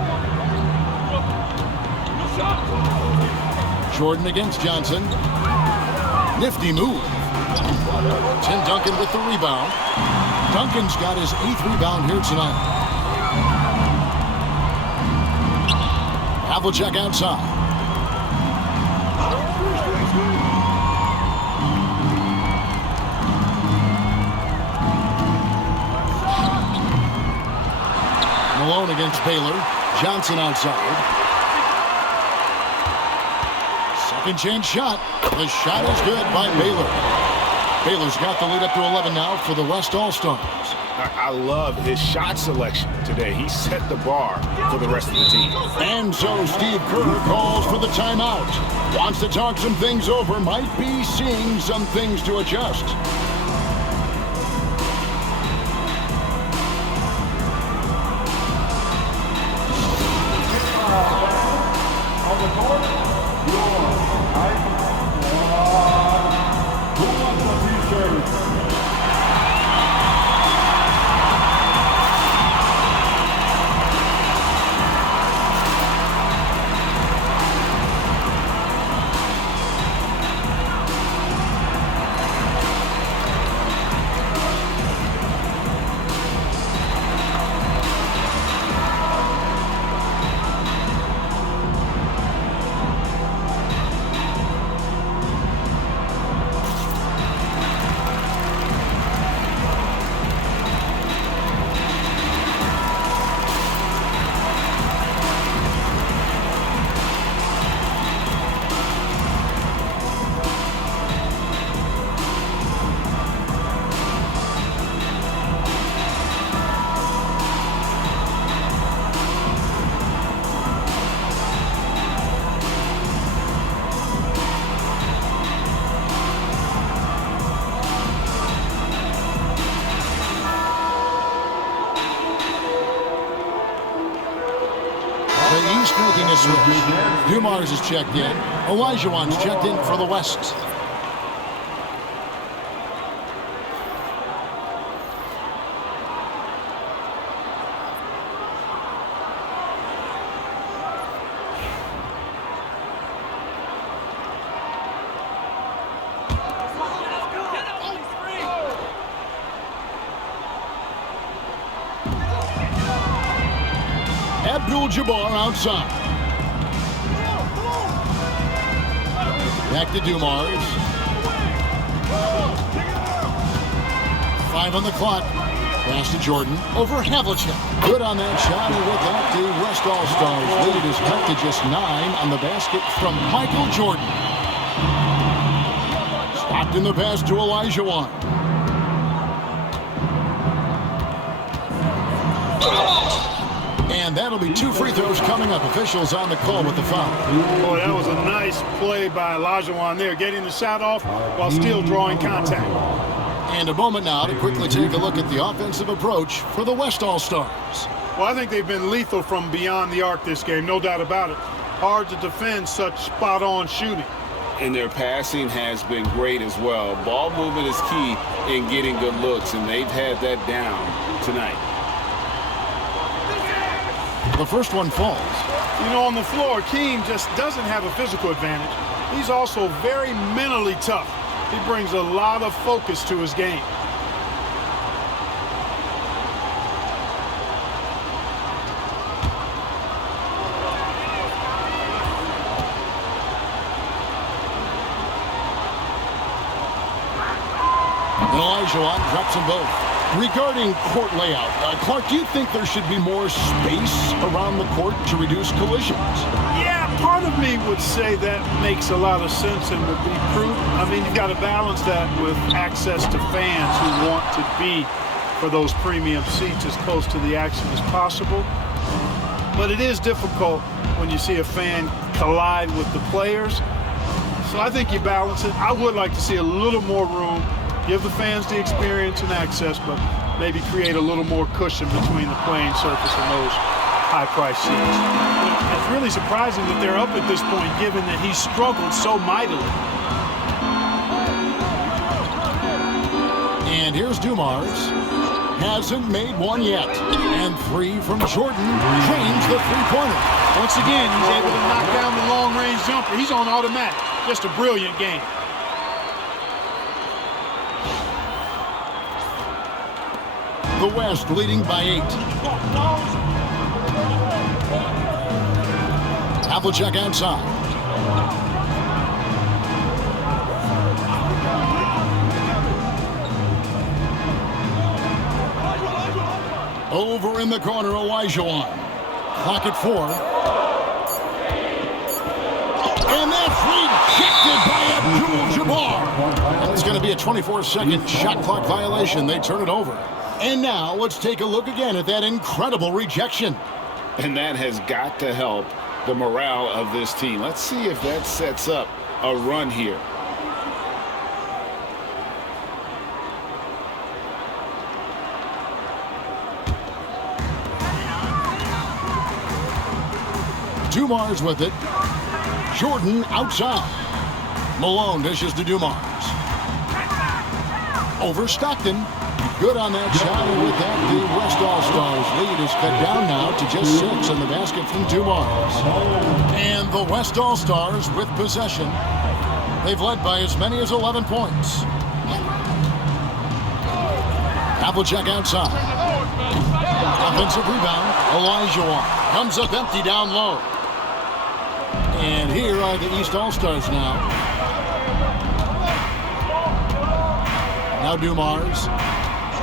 Jordan against Johnson. Nifty move. Tim Duncan with the rebound. Duncan's got his 8th rebound here tonight. Havlicek outside. Malone against Baylor. Johnson outside. Second chance shot. The shot is good by Baylor. Baylor's got the lead up to 11 now for the West All-Stars. I love his shot selection today. He set the bar for the rest of the team. And so Steve Kerr calls for the timeout. Wants to talk some things over. Might be seeing some things to adjust. On the court, your right squad. Who wants a t-shirt? The East making a switch. Dumars is checked in. Olajuwon's checked in for the West. Abdul-Jabbar outside. Back to Dumars. 5 on the clock. Pass to Jordan. Over Havlicek. Good on that shot, and with that, the West All-Stars lead is cut to just 9 on the basket from Michael Jordan. Stopped in the pass to Olajuwon. And that'll be 2 free throws coming up. Officials on the call with the foul. Boy, that was a nice play by Olajuwon there, getting the shot off while still drawing contact. And a moment now to quickly take a look at the offensive approach for the West All-Stars. Well, I think they've been lethal from beyond the arc this game, no doubt about it. Hard to defend such spot-on shooting. And their passing has been great as well. Ball movement is key in getting good looks, and they've had that down tonight. The first one falls. You know, on the floor, Keem just doesn't have a physical advantage. He's also very mentally tough. He brings a lot of focus to his game. Olajuwon drops them both. Regarding court layout, Clark, do you think there should be more space around the court to reduce collisions? Yeah, part of me would say that makes a lot of sense and would be prudent. I mean, you've got to balance that with access to fans who want to be for those premium seats as close to the action as possible. But it is difficult when you see a fan collide with the players. So I think you balance it. I would like to see a little more room. Give the fans the experience and access, but maybe create a little more cushion between the playing surface and those high-priced seats. It's really surprising that they're up at this point, given that he struggled so mightily. And here's Dumars. Hasn't made one yet. And three from Jordan. Drains the three-pointer. Once again, he's able to knock down the long-range jumper. He's on automatic. Just a brilliant game. The West leading by 8. Havlicek outside. Over in the corner, Olajuwon. Clock at 4. And that's rejected by Abdul-Jabbar. That's going to be a 24-second shot clock violation. They turn it over. And now let's take a look again at that incredible rejection. And that has got to help the morale of this team. Let's see if that sets up a run here. Dumars with it. Jordan outside. Malone dishes to Dumars. Over Stockton. Good on that shot, and with that, the West All-Stars lead is cut down now to just 6 in the basket from Dumars. And the West All-Stars with possession. They've led by as many as 11 points. Havlicek outside. Offensive rebound. Olajuwon comes up empty down low. And here are the East All-Stars now. Now Dumars.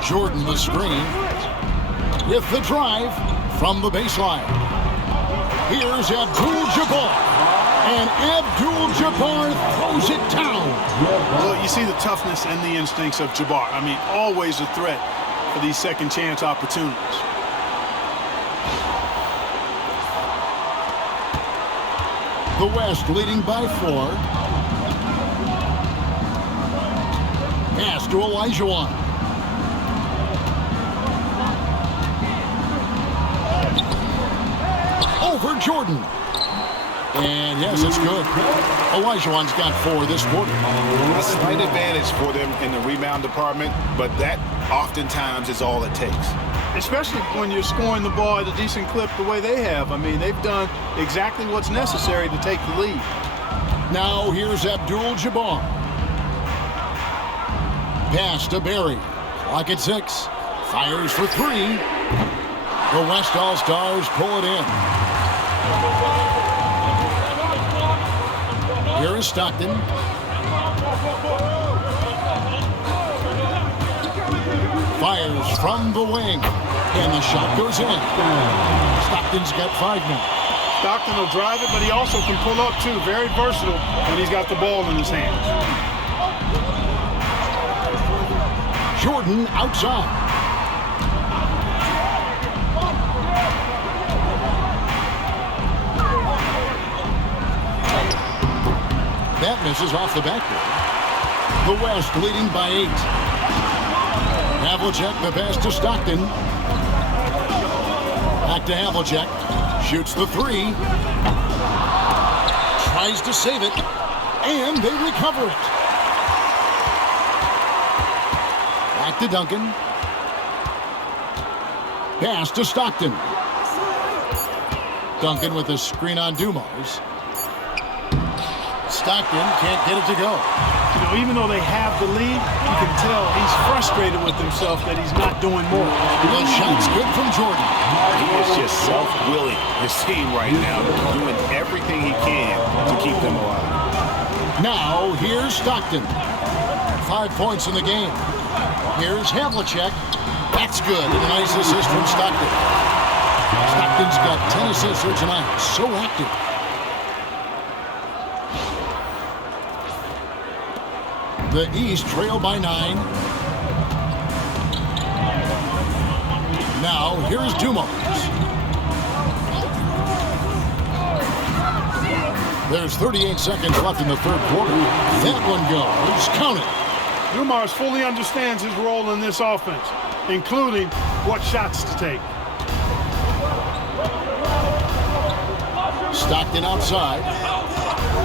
Jordan the screen with the drive from the baseline. Here's Abdul-Jabbar, and Abdul-Jabbar throws it down. Well, you see the toughness and the instincts of Jabbar. I mean, always a threat for these second chance opportunities. The West leading by 4. Pass to Olajuwon. Over Jordan. And yes, it's good. Olajuwon's got 4 this quarter. A slight advantage for them in the rebound department, but that oftentimes is all it takes. Especially when you're scoring the ball at a decent clip the way they have. I mean, they've done exactly what's necessary to take the lead. Now here's Abdul-Jabbar. Pass to Barry. Clock at 6. Fires for 3. The West All-Stars pull it in. Here is Stockton. Fires from the wing. And the shot goes in. Stockton's got 5 now. Stockton will drive it, but he also can pull up too. Very versatile when he's got the ball in his hands. Jordan outside. That misses off the backboard. The West leading by 8. Havlicek the pass to Stockton. Back to Havlicek. Shoots the 3. Tries to save it. And they recover it. Back to Duncan. Pass to Stockton. Duncan with a screen on Dumars. Stockton can't get it to go. You know, even though they have the lead, you can tell he's frustrated with himself that he's not doing more. The shot's good from Jordan. He is just self-willing, his team right now, doing everything he can to keep them alive. Now, here's Stockton. 5 points in the game. Here's Havlicek. That's good. And a nice assist from Stockton. Stockton's got 10 assists here tonight. So active. The East trail by 9. Now, here's Dumars. There's 38 seconds left in the third quarter. That one goes. Count it. Dumars fully understands his role in this offense, including what shots to take. Stockton outside.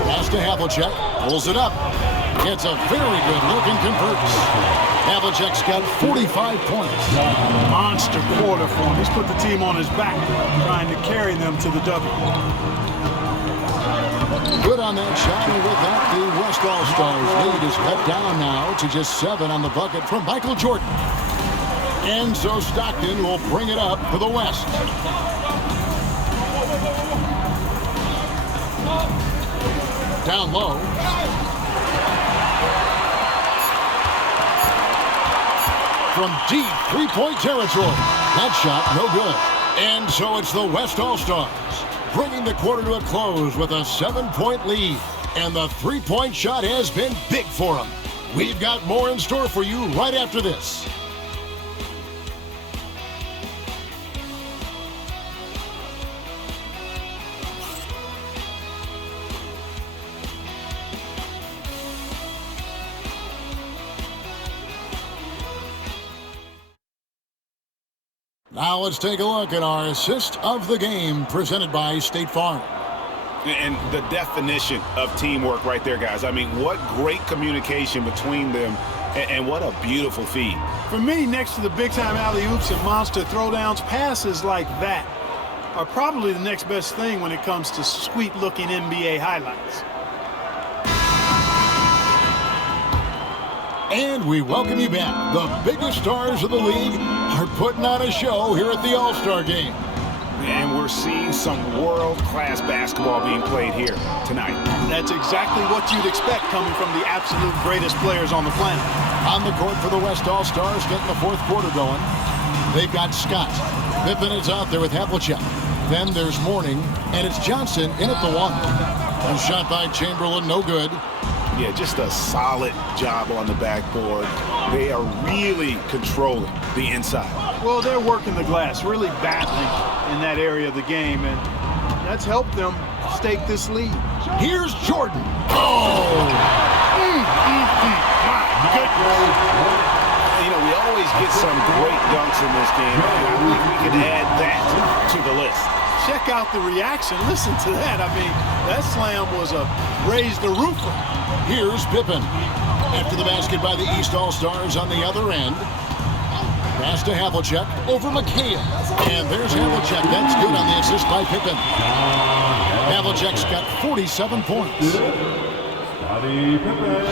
Pass to Havlicek. Pulls it up. Gets a very good look and converts. Havlicek's got 45 points. Monster quarter for him. He's put the team on his back, trying to carry them to the W. Good on that shot, and with that, the West All-Stars lead is cut down now to just 7 on the bucket from Michael Jordan. And so Stockton will bring it up for the West. Down low. From deep three-point territory. That shot, no good. And so it's the West All-Stars bringing the quarter to a close with a 7-point lead. And the three-point shot has been big for them. We've got more in store for you right after this. Now let's take a look at our assist of the game presented by State Farm. And the definition of teamwork right there, guys. I mean, what great communication between them, and what a beautiful feed. For me, next to the big-time alley-oops and monster throwdowns, passes like that are probably the next best thing when it comes to sweet-looking NBA highlights. And we welcome you back. The biggest stars of the league are putting on a show here at the All-Star Game. And we're seeing some world-class basketball being played here tonight. That's exactly what you'd expect coming from the absolute greatest players on the planet. On the court for the West All-Stars, getting the fourth quarter going. They've got Scott. Pippen is out there with Havlicek. Then there's Mourning, and it's Johnson in at the 1. A shot by Chamberlain, no good. Yeah, just a solid job on the backboard. They are really controlling the inside. Well, they're working the glass really badly in that area of the game, and that's helped them stake this lead. Here's Jordan. Oh! My goodness. You know, we always get some great dunks in this game, and I think we can add that to the list. Check out the reaction. Listen to that. I mean, that slam was a raise the roofer. Here's Pippen. After the basket by the East All-Stars on the other end. Pass to Havlicek over McHale. And there's Havlicek. That's good on the assist by Pippen. Havlicek's got 47 points. Scottie Pippen.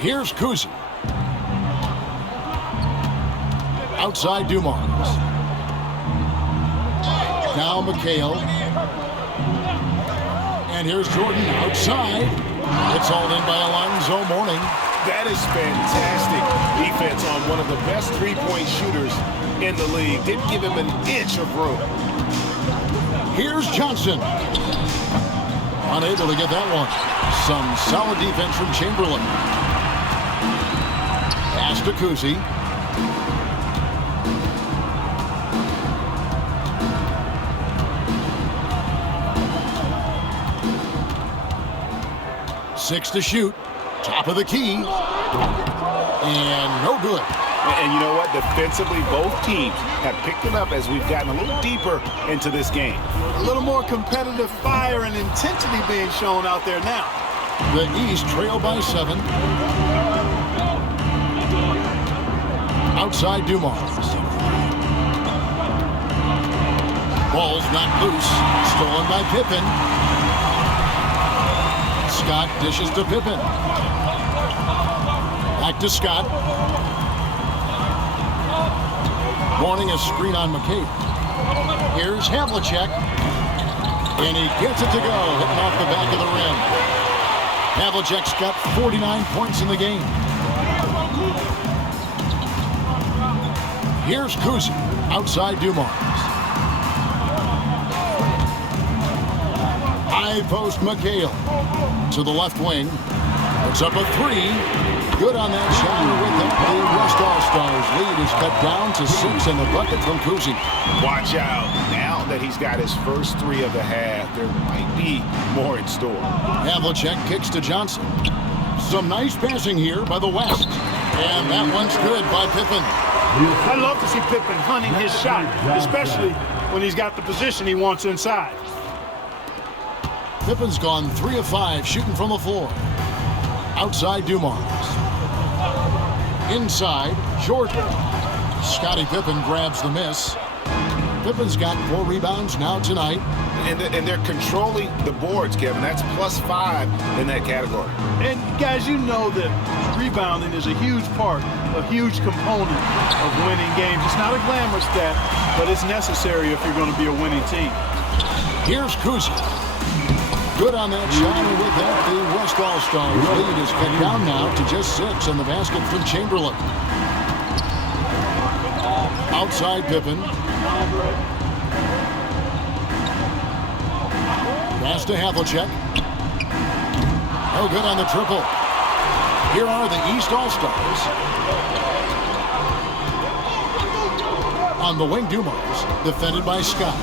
Here's Kuzi. Outside Dumars. Now McHale. And here's Jordan outside. It's hauled in by Alonzo Mourning. That is fantastic defense on one of the best three-point shooters in the league. Didn't give him an inch of room. Here's Johnson. Unable to get that one. Some solid defense from Chamberlain. Pass to Kuzi. Six to shoot. Top of the key. And no good. And you know what? Defensively, both teams have picked it up as we've gotten a little deeper into this game. A little more competitive fire and intensity being shown out there now. The East trail by 7. Outside Dumars. Ball's not loose. Stolen by Pippen. Scott dishes to Pippen. Back to Scott. Warning a screen on McCabe. Here's Havlicek. And he gets it to go, hitting off the back of the rim. Havlicek's got 49 points in the game. Here's Kuzi, outside Dumars. High post McHale to the left wing. Puts up a 3. Good on that shot. With that, the West All-Stars lead is cut down to 6 in the bucket from Kuzi. Watch out. Now that he's got his first 3 of the half, there might be more in store. Havlicek kicks to Johnson. Some nice passing here by the West. And that one's good by Pippen. I love to see Pippen hunting his shot, especially when he's got the position he wants inside. Pippen's gone 3 of 5 shooting from the floor. Outside Dumars. Inside, Jordan. Scottie Pippen grabs the miss. Pippen's got 4 rebounds now tonight. And they're controlling the boards, Kevin. That's +5 in that category. And guys, you know that rebounding is a huge part, a huge component of winning games. It's not a glamour stat, but it's necessary if you're going to be a winning team. Here's Kuzi. Good on that shot, and with that, the West All-Stars lead is cut down now to just 6 on the basket from Chamberlain. Outside Pippen. Pass to Havlicek. No good on the triple. Here are the East All-Stars. On the wing, Dumars, defended by Scott.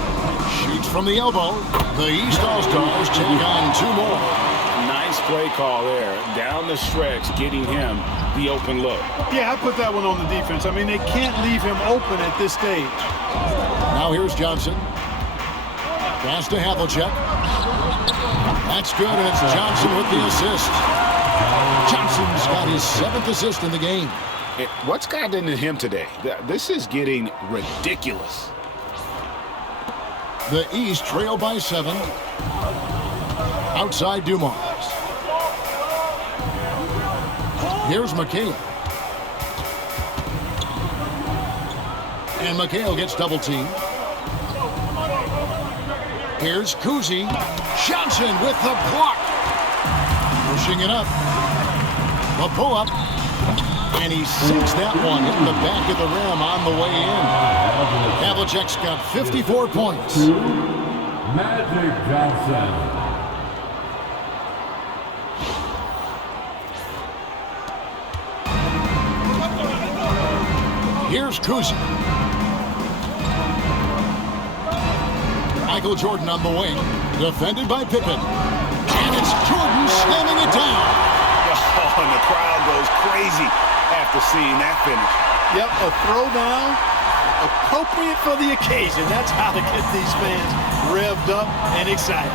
Shoots from the elbow. The East All-Stars check on 2 more. Nice play call there. Down the stretch, getting him the open look. Yeah, I put that one on the defense. I mean, they can't leave him open at this stage. Now here's Johnson. Pass to Havlicek. That's good, and it's Johnson with the assist. Johnson's got his 7th assist in the game. What's gotten into him today? This is getting ridiculous. The East trail by 7. Outside Dumars. Here's McHale. And McHale gets double teamed. Here's Kuzi. Johnson with the block. Pushing it up. The pull-up. And he sinks that one in the back of the rim on the way in. Havlicek's got 54 points. Magic Johnson. Here's Kuzi. Michael Jordan on the wing. Defended by Pippen. And it's Jordan slamming it down. Oh, and the crowd goes crazy after seeing that finish. Yep, a throwdown, appropriate for the occasion. That's how to get these fans revved up and excited.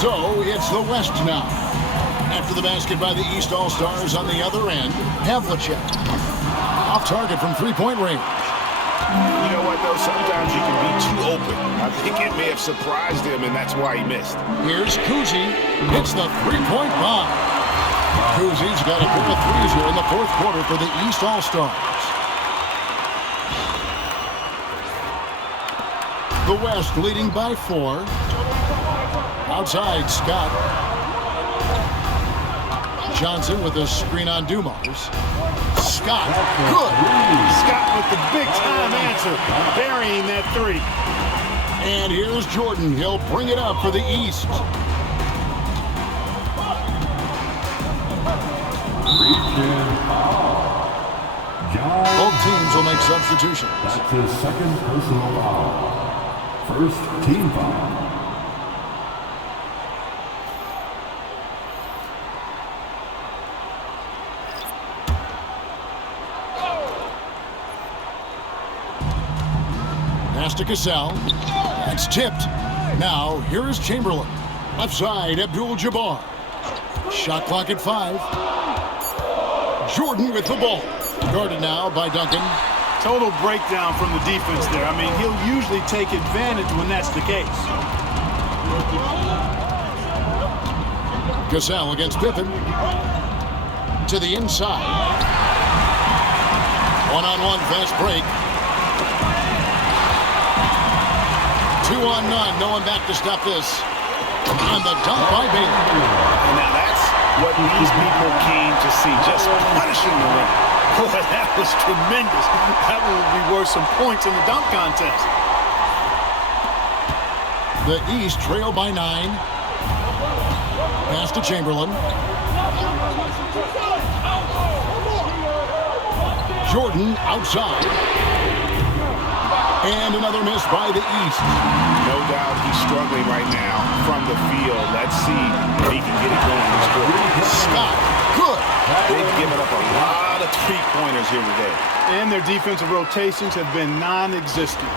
So it's the West now. After the basket by the East All-Stars on the other end, Havlicek. Off target from 3-point range. You know what, though? Sometimes you can be too open. I think it may have surprised him, and that's why he missed. Here's Kuzi. Hits the 3-point bomb. Kuzi's got a pair of 3s here in the 4th quarter for the East All-Stars. The West leading by 4. Outside, Scott. Johnson with a screen on Dumars. Scott, good. Scott with the big-time answer, burying that 3. And here's Jordan. He'll bring it up for the East. Both teams will make substitutions. That's his 2nd personal foul. 1st team foul. Pass to Cassell. It's tipped. Now, here is Chamberlain. Left side, Abdul-Jabbar. Shot clock at 5. Jordan with the ball. Guarded now by Duncan. Total breakdown from the defense there. I mean, he'll usually take advantage when that's the case. Cassell against Pippen. To the inside. One-on-one fast break. 2-on-none. No one back to stop this. And the dunk by Baylor. And now that's what these people came to see, just punishing the rim. Boy, that was tremendous. That one would be worth some points in the dunk contest. The East trail by 9. Pass to Chamberlain. Jordan outside. And another miss by the East. No doubt he's struggling right now from the field. Let's see if he can get it going. Scott, good. They've given up a lot of three-pointers here today. And their defensive rotations have been non-existent.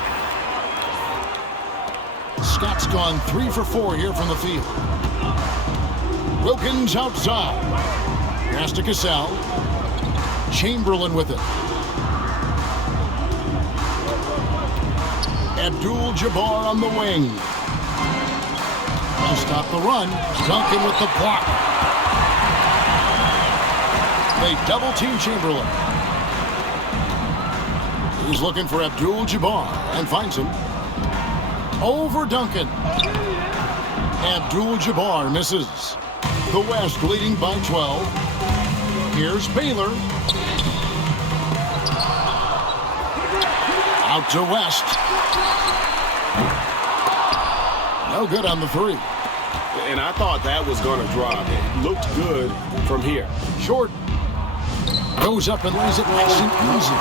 Scott's gone 3 for 4 here from the field. Wilkins outside. Pass to Cassell. Chamberlain with it. Abdul-Jabbar on the wing. To stop the run, Duncan with the block. They double-team Chamberlain. He's looking for Abdul-Jabbar and finds him. Over Duncan. Abdul-Jabbar misses. The West leading by 12. Here's Baylor. Out to West. No good on the 3. And I thought that was going to drop. It looked good from here. Jordan goes up and lays it nice and easy.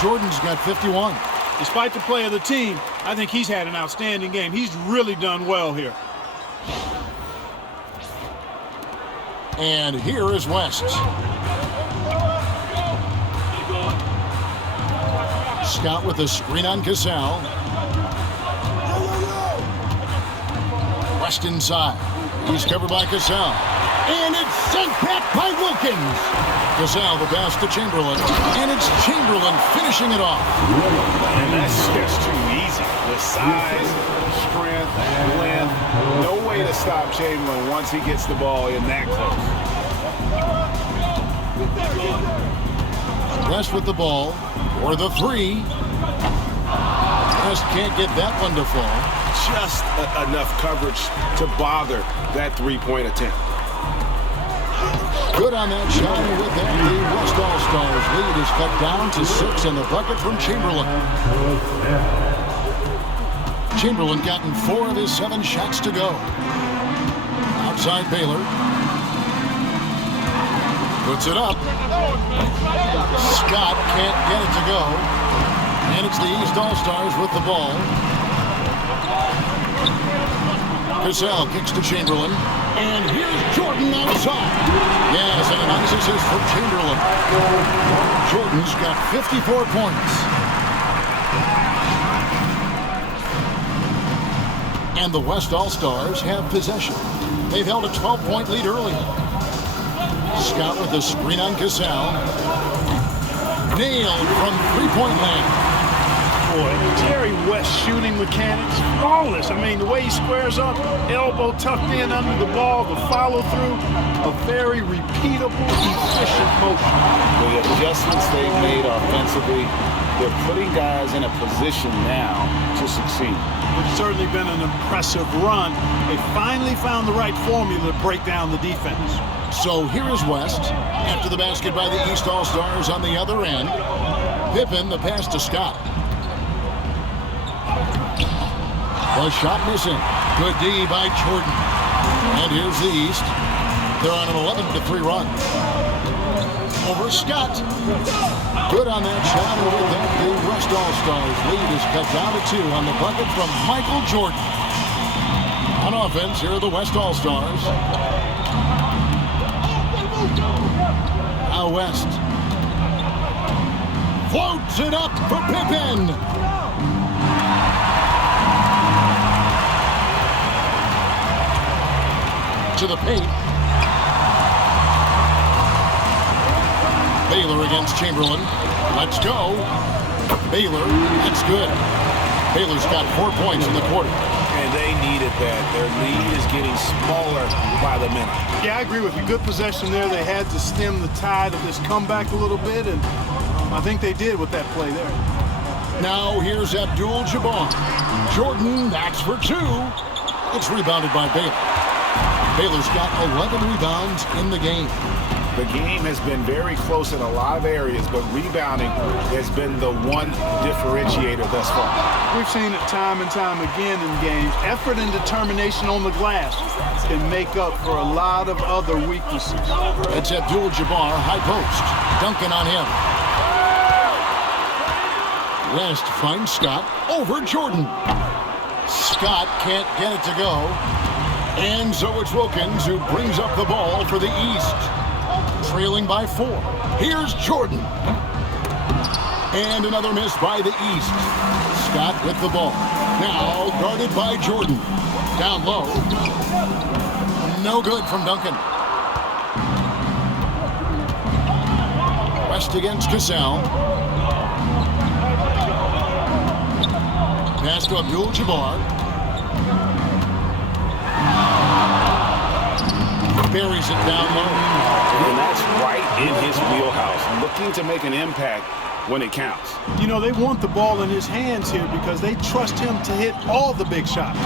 Jordan's got 51. Despite the play of the team, I think he's had an outstanding game. He's really done well here. And here is West. Scott with a screen on Cassell. West inside. He's covered by Cassell. And it's sent back by Wilkins. Cassell the pass to Chamberlain. And it's Chamberlain finishing it off. And that's just too easy. With size, strength, length, no way to stop Chamberlain once he gets the ball in that close. West with the ball. Or the 3. West can't get that one to fall. Just enough coverage to bother that three-point attempt. Good on that shot, and with that, the West All-Stars lead is cut down to 6, and the bucket from Chamberlain. Chamberlain gotten 4 of his 7 shots to go. Outside Baylor. Puts it up. Scott can't get it to go. And it's the East All-Stars with the ball. Cassell kicks to Chamberlain. And here's Jordan outside. Yes, and a nice assist from Chamberlain. Jordan's got 54 points. And the West All-Stars have possession. They've held a 12-point lead earlier. Scott with a screen on Cassell. Nailed from three-point land. Boy, Jerry West shooting mechanics, flawless. I mean, the way he squares up, elbow tucked in under the ball, the follow-through, a very repeatable, efficient motion. The adjustments they've made offensively, they're putting guys in a position now to succeed. It's certainly been an impressive run. They finally found the right formula to break down the defense. So here is West. After the basket by the East All-Stars on the other end. Pippen, the pass to Scott. The shot missing. Good D by Jordan. And here's the East. They're on an 11-3 run. Over Scott. Good on that shot. And with that, the West All-Stars lead is cut down to 2 on the bucket from Michael Jordan. On offense, here are the West All-Stars. Now West. Floats it up for Pippen. To the paint. Baylor against Chamberlain. Let's go. Baylor, that's good. Baylor's got 4 points in the quarter. And they needed that. Their lead is getting smaller by the minute. Yeah, I agree with you. Good possession there. They had to stem the tide of this comeback a little bit, and I think they did with that play there. Now here's Abdul-Jabbar. Jordan, that's for 2. It's rebounded by Baylor. Baylor's got 11 rebounds in the game. The game has been very close in a lot of areas, but rebounding has been the one differentiator thus far. We've seen it time and time again in games. Effort and determination on the glass can make up for a lot of other weaknesses. It's Abdul-Jabbar, high post. Duncan on him. West finds Scott over Jordan. Scott can't get it to go. And so it's Wilkins who brings up the ball for the East. Trailing by 4. Here's Jordan. And another miss by the East. Scott with the ball. Now guarded by Jordan. Down low. No good from Duncan. West against Cassell. Pass to Abdul-Jabbar. Buries it down low. And that's right in his wheelhouse. Looking to make an impact when it counts. You know, they want the ball in his hands here because they trust him to hit all the big shots.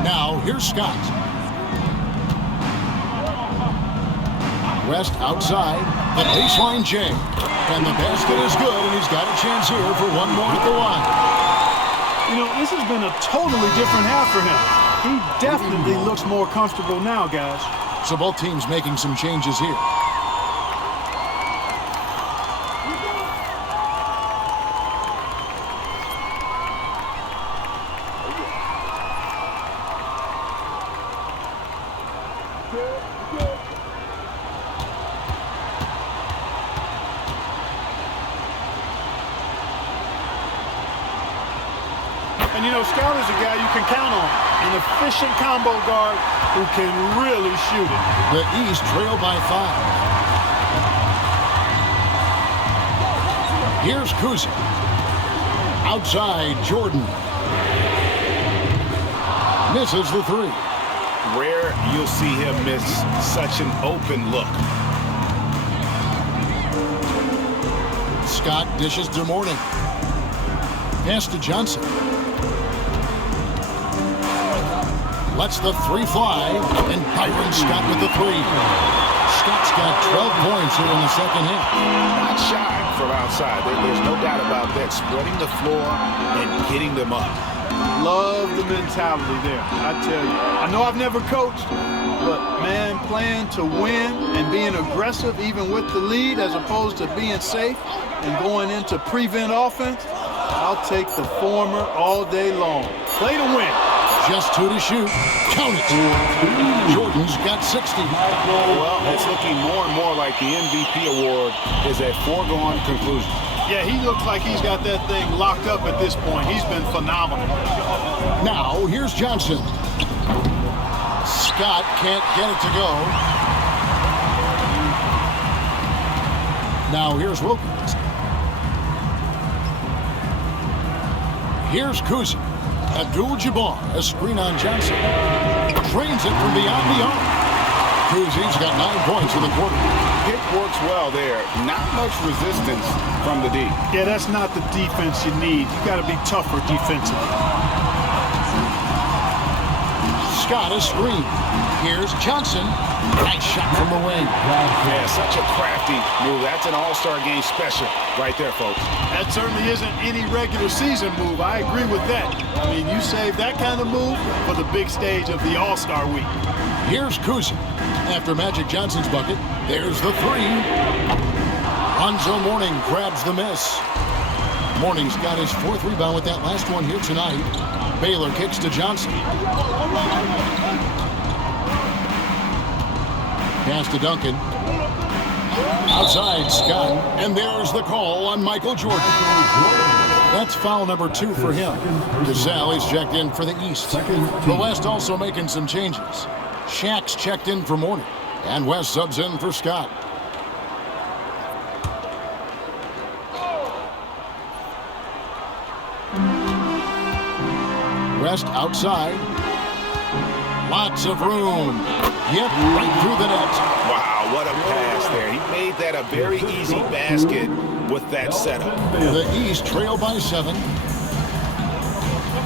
Now, here's Scott. West outside. The baseline jam. And the basket is good, and he's got a chance here for one more at the line. You know, this has been a totally different half for him. He definitely looks more comfortable now, guys. So both teams making some changes here. And, you know, Scott is a guy you can count on. An efficient combo guard who can really shoot it. The East trail by 5. Here's Kuzi. Outside, Jordan. Misses the 3. Rare you'll see him miss such an open look. Scott dishes to Morning. Pass to Johnson. Lets the 3 fly, and Byron Scott with the 3. Scott's got 12 points here in the second half. Not shy from outside. There's no doubt about that. Spreading the floor and getting them up. Love the mentality there, I tell you. I know I've never coached, but, man, playing to win and being aggressive even with the lead as opposed to being safe and going into prevent offense, I'll take the former all day long. Play to win. Just 2 to shoot. Count it. Jordan's got 60. Well, it's looking more and more like the MVP award is a foregone conclusion. Yeah, he looks like he's got that thing locked up at this point. He's been phenomenal. Now, here's Johnson. Scott can't get it to go. Now, here's Wilkins. Here's Kuzi. Abdul-Jabbar, a screen on Johnson. Drains it from beyond the arc. Kuzi's got 9 points in the quarter. Pick works well there. Not much resistance from the D. Yeah, that's not the defense you need. You got to be tougher defensively. Scott, a screen. Here's Johnson. Nice shot from the wing. Yeah, such a crafty move. That's an all-star game special right there, folks. That certainly isn't any regular season move. I agree with that. I mean, you save that kind of move for the big stage of the All-Star Week. Here's Kuzi. After Magic Johnson's bucket, there's the 3. Lonzo Mourning grabs the miss. Mourning's got his 4th rebound with that last one here tonight. Baylor kicks to Johnson. Pass to Duncan. Outside, Scott. And there's the call on Michael Jordan. That's foul number 2 for him. Cassell is checked in for the East. The West also making some changes. Shack's checked in for Mourning. And West subs in for Scott. West outside. Lots of room. Yep, right through the net. Wow, what a pass there. He made that a very easy basket with that setup. The East trail by 7.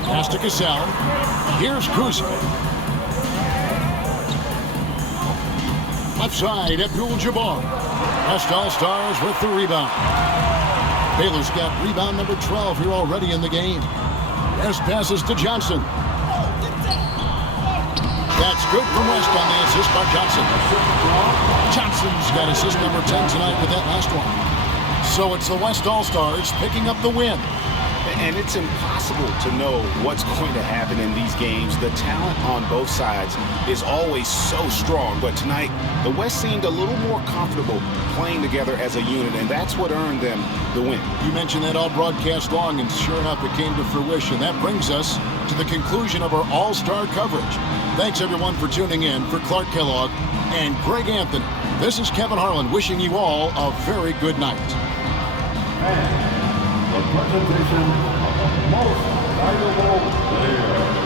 Pass to Cassell. Here's Kuzma. Left side, Abdul-Jabbar. West All-Stars with the rebound. Baylor's got rebound number 12 here already in the game. West passes to Johnson. That's good from West on the assist by Johnson. Johnson's got assist number 10 tonight with that last one. So it's the West All-Stars picking up the win. And it's impossible to know what's going to happen in these games. The talent on both sides is always so strong. But tonight, the West seemed a little more comfortable playing together as a unit, and that's what earned them the win. You mentioned that all broadcast long, and sure enough, it came to fruition. That brings us to the conclusion of our all-star coverage. Thanks, everyone, for tuning in. For Clark Kellogg and Greg Anthony, this is Kevin Harlan wishing you all a very good night. And the presentation of the most valuable player.